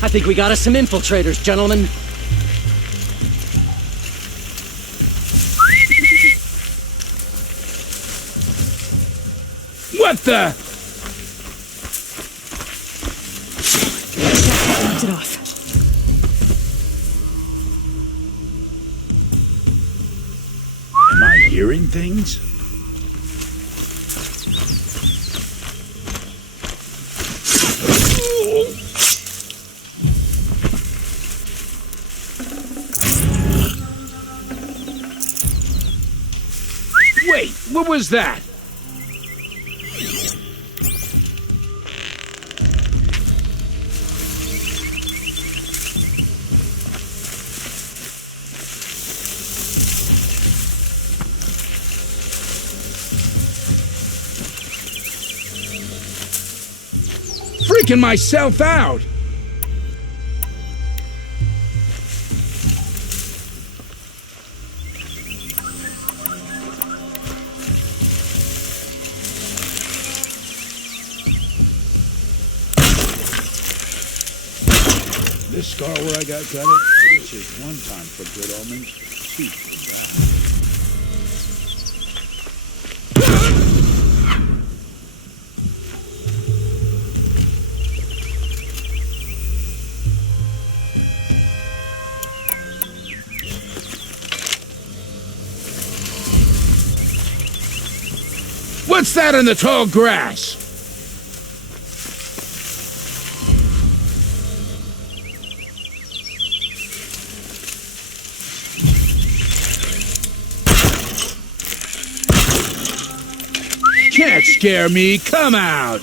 I think we got us some infiltrators, gentlemen. What the? Knocked it off. Am I hearing things? Wait, what was that? Freaking myself out! This scar where I got gutted, this is one time for good omens, two for bad. What's that in the tall grass? Can't scare me, come out!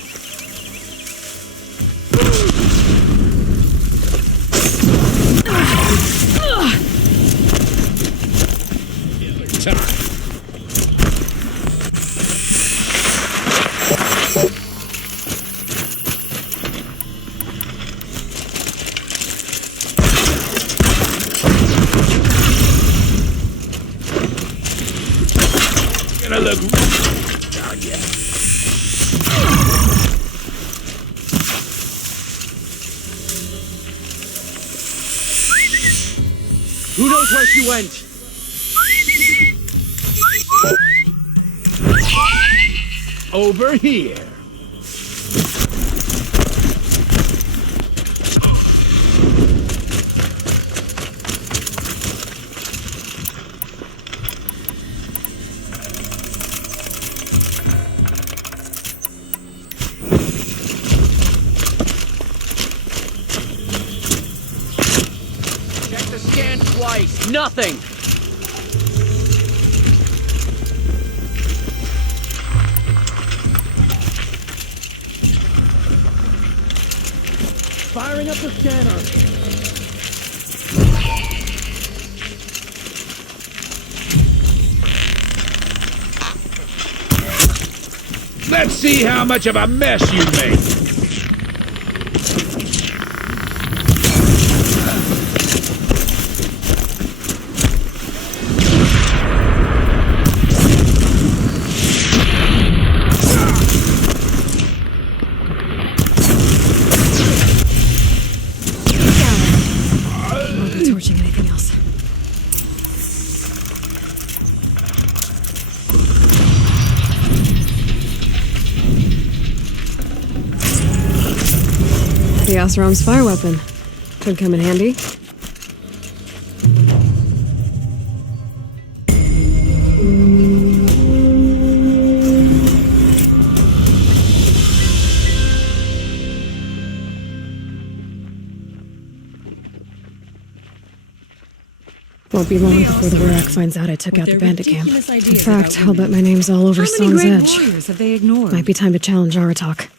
Time. Gonna look. Oh, yeah. Who knows where she went? Over here. Check the scan twice. Nothing. Firing up the scanner. Let's see how much of a mess you make. Won't be torching anything else. The Oseram's fire weapon. Could come in handy. Won't be long before the Warak finds out I took out the bandit camp. In fact, I'll bet my name's all over Song's Edge. Have they ignored? Might be time to challenge Aratak.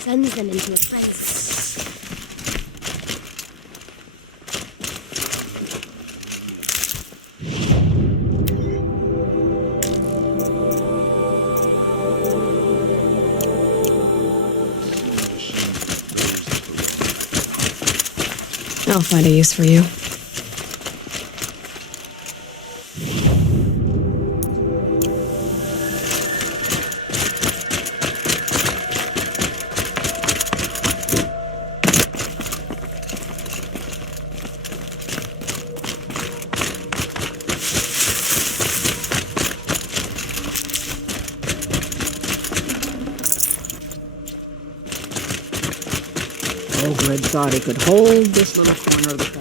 sends them into a frenzy. I'll find a use for you. Ogred thought he could hold this little corner of the country.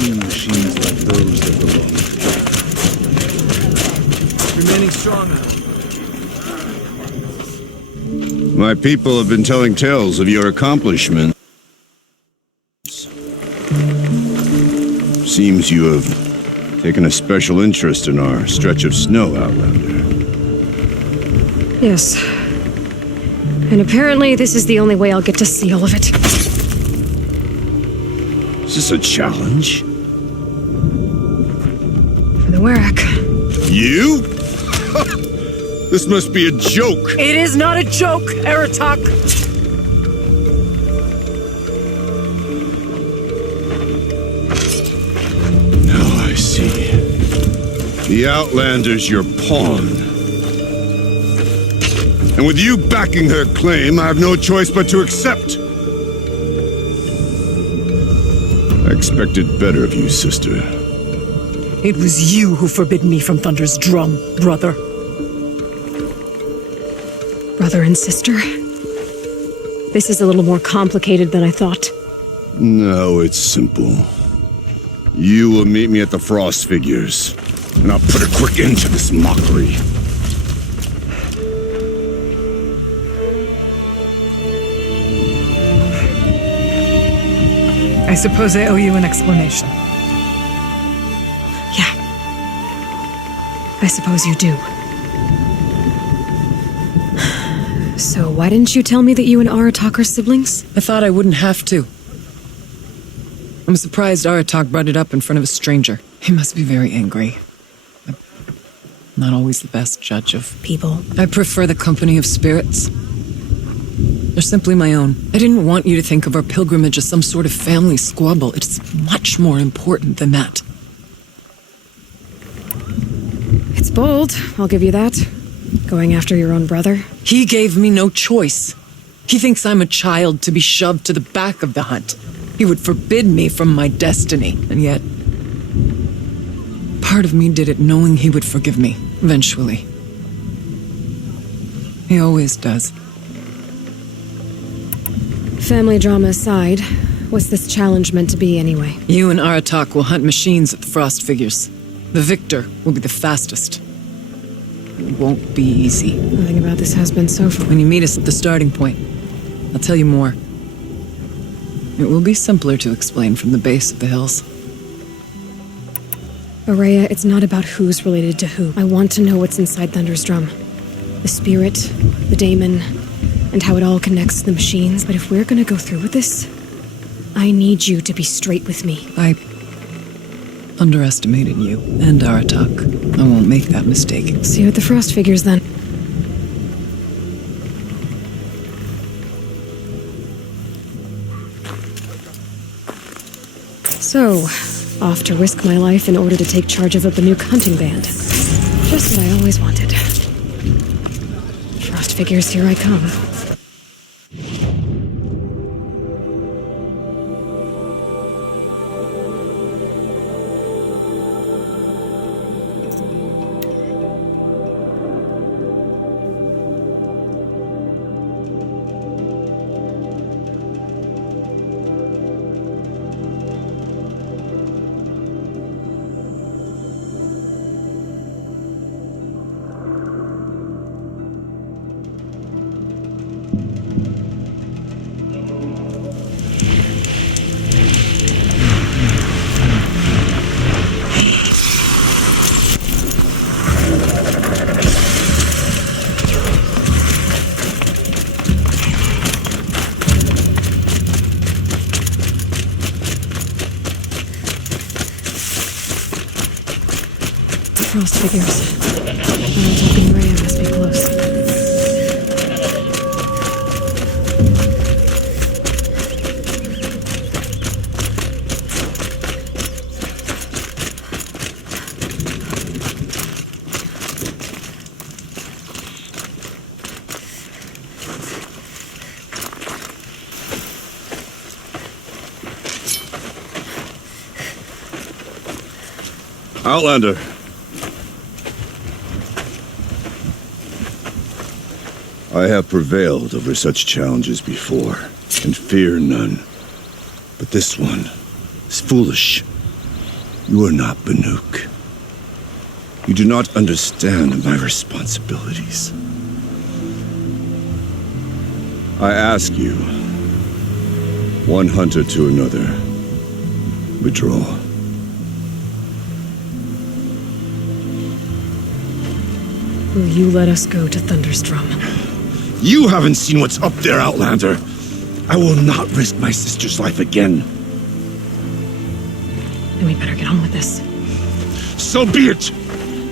Machines like those that belong. Remaining strong. My people have been telling tales of your accomplishments. Seems you have taken a special interest in our stretch of snow, Outlander. Yes. And apparently this is the only way I'll get to see all of it. Is this a challenge? For the Werak. You? This must be a joke. It is not a joke, Aratak! Now I see. The Outlander's your pawn. And with you backing her claim, I have no choice but to accept. I expected better of you, sister. It was you who forbid me from Thunder's drum, brother. Brother and sister? This is a little more complicated than I thought. No, it's simple. You will meet me at the Frost Figures, and I'll put a quick end to this mockery. I suppose I owe you an explanation. Yeah. I suppose you do. So why didn't you tell me that you and Aratak are siblings? I thought I wouldn't have to. I'm surprised Aratak brought it up in front of a stranger. He must be very angry. I'm not always the best judge of people. I prefer the company of spirits. They're simply my own. I didn't want you to think of our pilgrimage as some sort of family squabble. It's much more important than that. It's bold, I'll give you that. Going after your own brother. He gave me no choice. He thinks I'm a child to be shoved to the back of the hunt. He would forbid me from my destiny, and yet part of me did it knowing he would forgive me, eventually. He always does. Family drama aside, what's this challenge meant to be anyway? You and Aratak will hunt machines at the Frost Figures. The victor will be the fastest. It won't be easy. Nothing about this has been so far. When you meet us at the starting point, I'll tell you more. It will be simpler to explain from the base of the hills. Ourea, it's not about who's related to who. I want to know what's inside Thunder's drum. The spirit, the daemon, and how it all connects to the machines. But if we're gonna go through with this, I need you to be straight with me. I underestimated you and Aratak. I won't make that mistake. See you at the Frost Figures then. So, off to risk my life in order to take charge of a Banuk hunting band. Just what I always wanted. Frost Figures, here I come. Frost Figures. Aratak and Ourea must be close. Outlander. I have prevailed over such challenges before, and fear none. But this one is foolish. You are not Banuk. You do not understand my responsibilities. I ask you, one hunter to another, withdraw. Will you let us go to Thunder's drum? You haven't seen what's up there, Outlander. I will not risk my sister's life again. Then we better get on with this. So be it!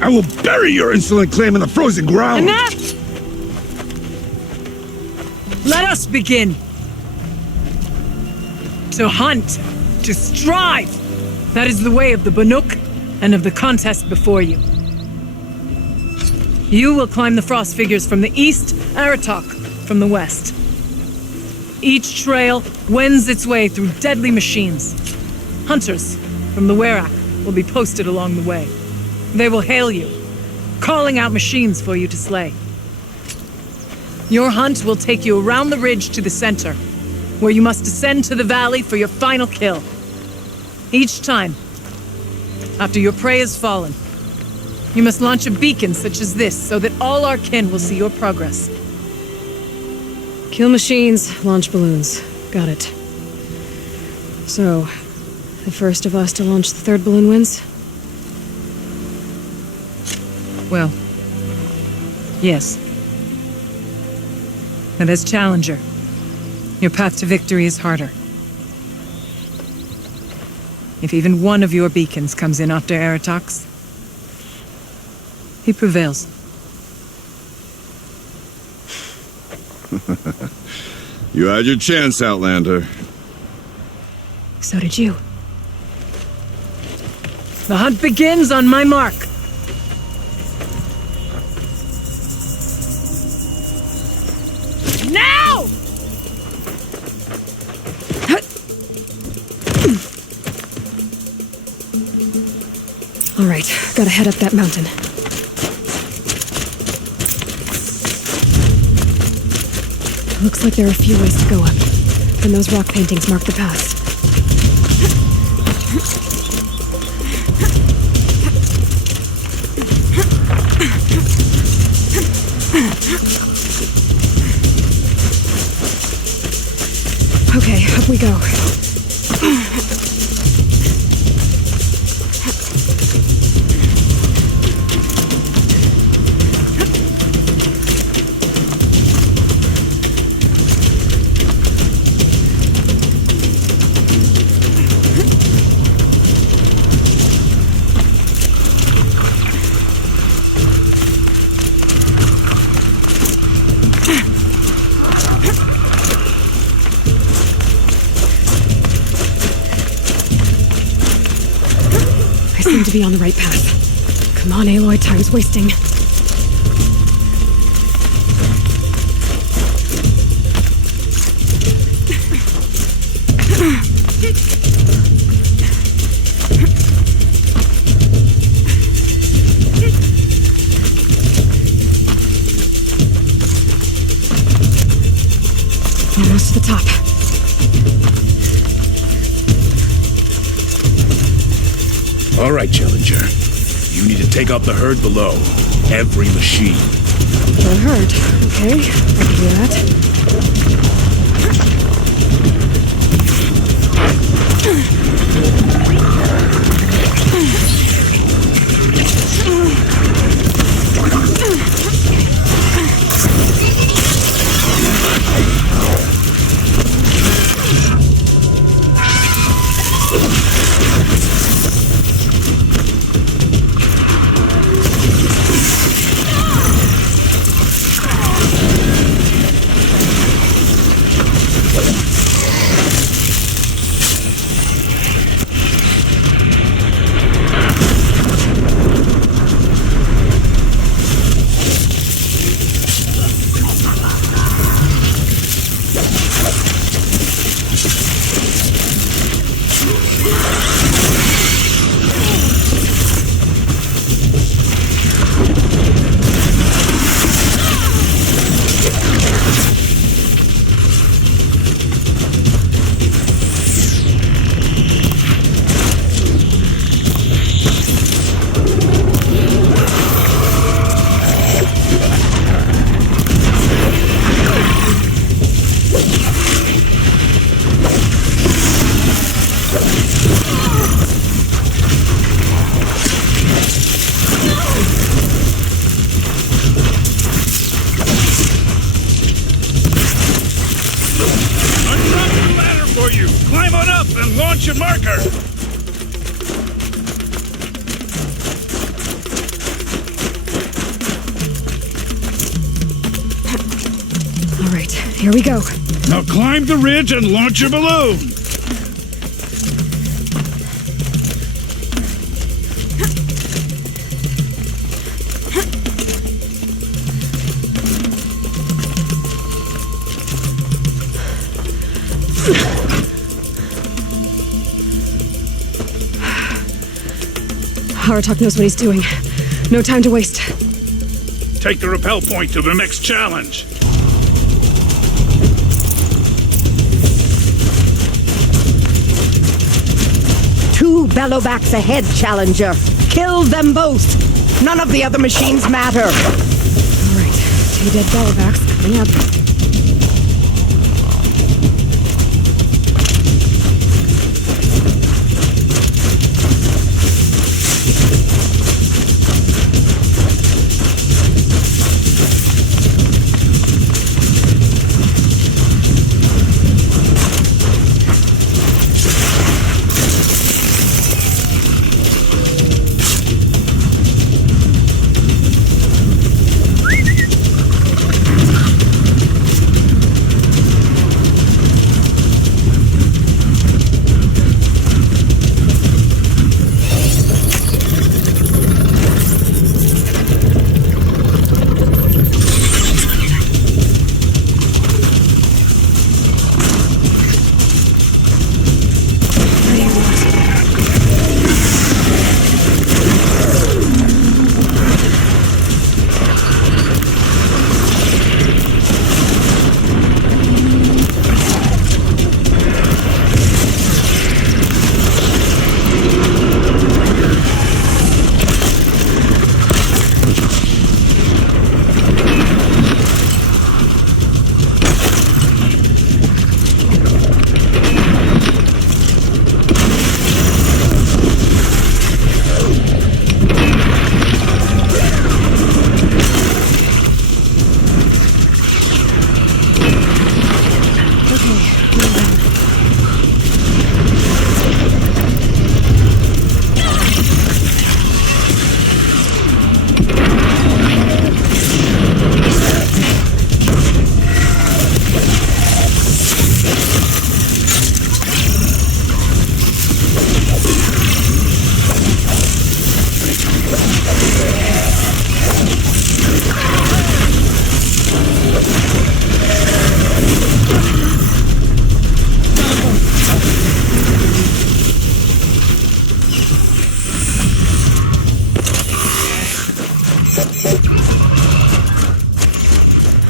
I will bury your insolent claim in the frozen ground! Enough! Let us begin. To hunt, to strive. That is the way of the Banuk and of the contest before you. You will climb the Frost Figures from the east, Aratak from the west. Each trail wends its way through deadly machines. Hunters from the Werak will be posted along the way. They will hail you, calling out machines for you to slay. Your hunt will take you around the ridge to the center, where you must descend to the valley for your final kill. Each time, after your prey has fallen, you must launch a beacon such as this so that all our kin will see your progress. Kill machines, launch balloons. Got it. So, the first of us to launch the third balloon wins? Well, yes. But as challenger, your path to victory is harder. If even one of your beacons comes in after Aratak's, he prevails. You had your chance, Outlander. So did you. The hunt begins on my mark. Now! All right, gotta head up that mountain. Looks like there are a few ways to go up. And those rock paintings mark the paths. Okay, up we go. To be on the right path. Come on, Aloy, time's wasting. Almost to the top. All right, Challenger. You need to take out the herd below. Every machine. The herd. Okay, I can do that. Your marker! All right, here we go. Now climb the ridge and launch your balloon! Aratak knows what he's doing. No time to waste. Take the rappel point to the next challenge. Two bellowbacks ahead, Challenger. Kill them both. None of the other machines matter. All right, 2 dead bellowbacks coming up.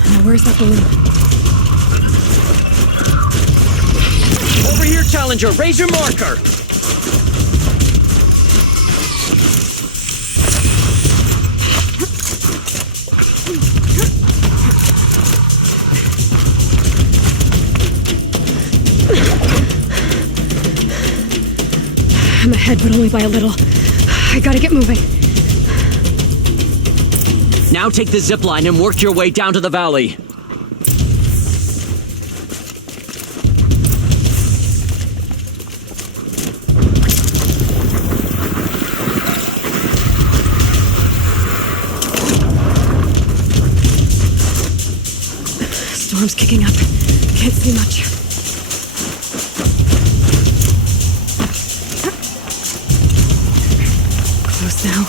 Now where's that balloon? Over here, Challenger. Raise your marker. I'm ahead, but only by a little. I gotta get moving. Now take the zip line and work your way down to the valley. Storm's kicking up. Can't see much. Close now.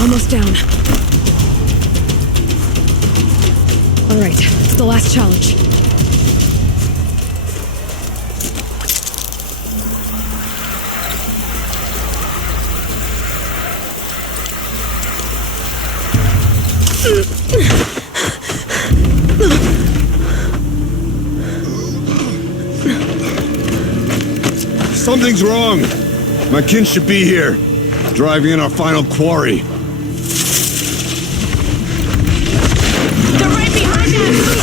Almost down. All right, it's the last challenge. Something's wrong. My kin should be here, driving in our final quarry. They're right behind us!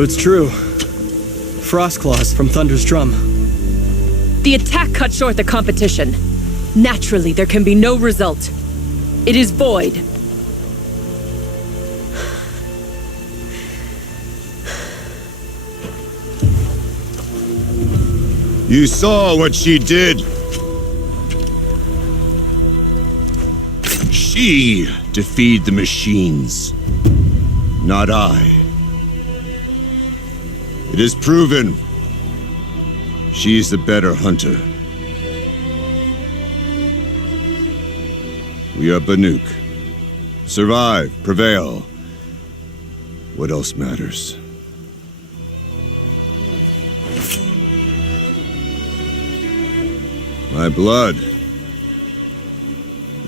So it's true. Frostclaws from Thunder's drum. The attack cut short the competition. Naturally, there can be no result. It is void. You saw what she did. She defeated the machines, not I. It is proven. She's the better hunter. We are Banuk. Survive, prevail. What else matters? My blood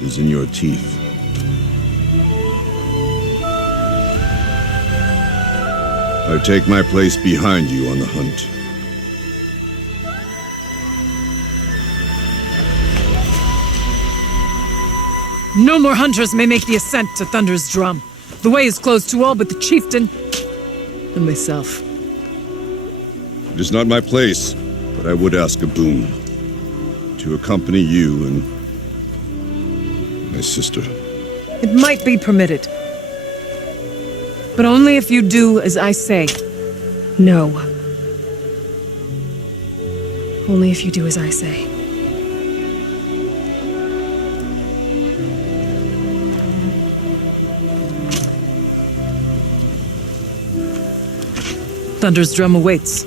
is in your teeth. I take my place behind you on the hunt. No more hunters may make the ascent to Thunder's drum. The way is closed to all but the chieftain and myself. It is not my place, but I would ask a boon. To accompany you and my sister. It might be permitted. But only if you do as I say. No. Only if you do as I say. Thunder's drum awaits.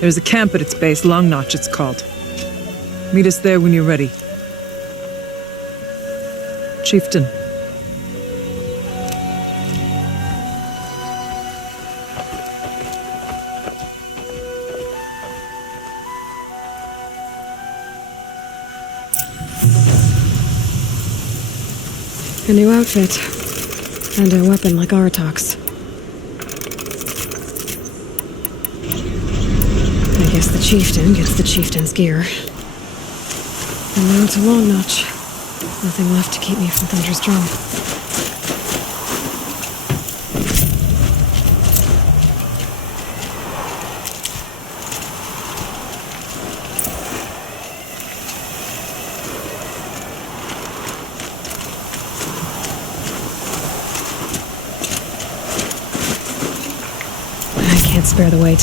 There's a camp at its base, Long Notch it's called. Meet us there when you're ready. Chieftain. A new outfit. And a weapon like Aratak's. I guess the chieftain gets the chieftain's gear. And now it's a Long Notch. Nothing left to keep me from Thunder's drum. I can't spare the wait.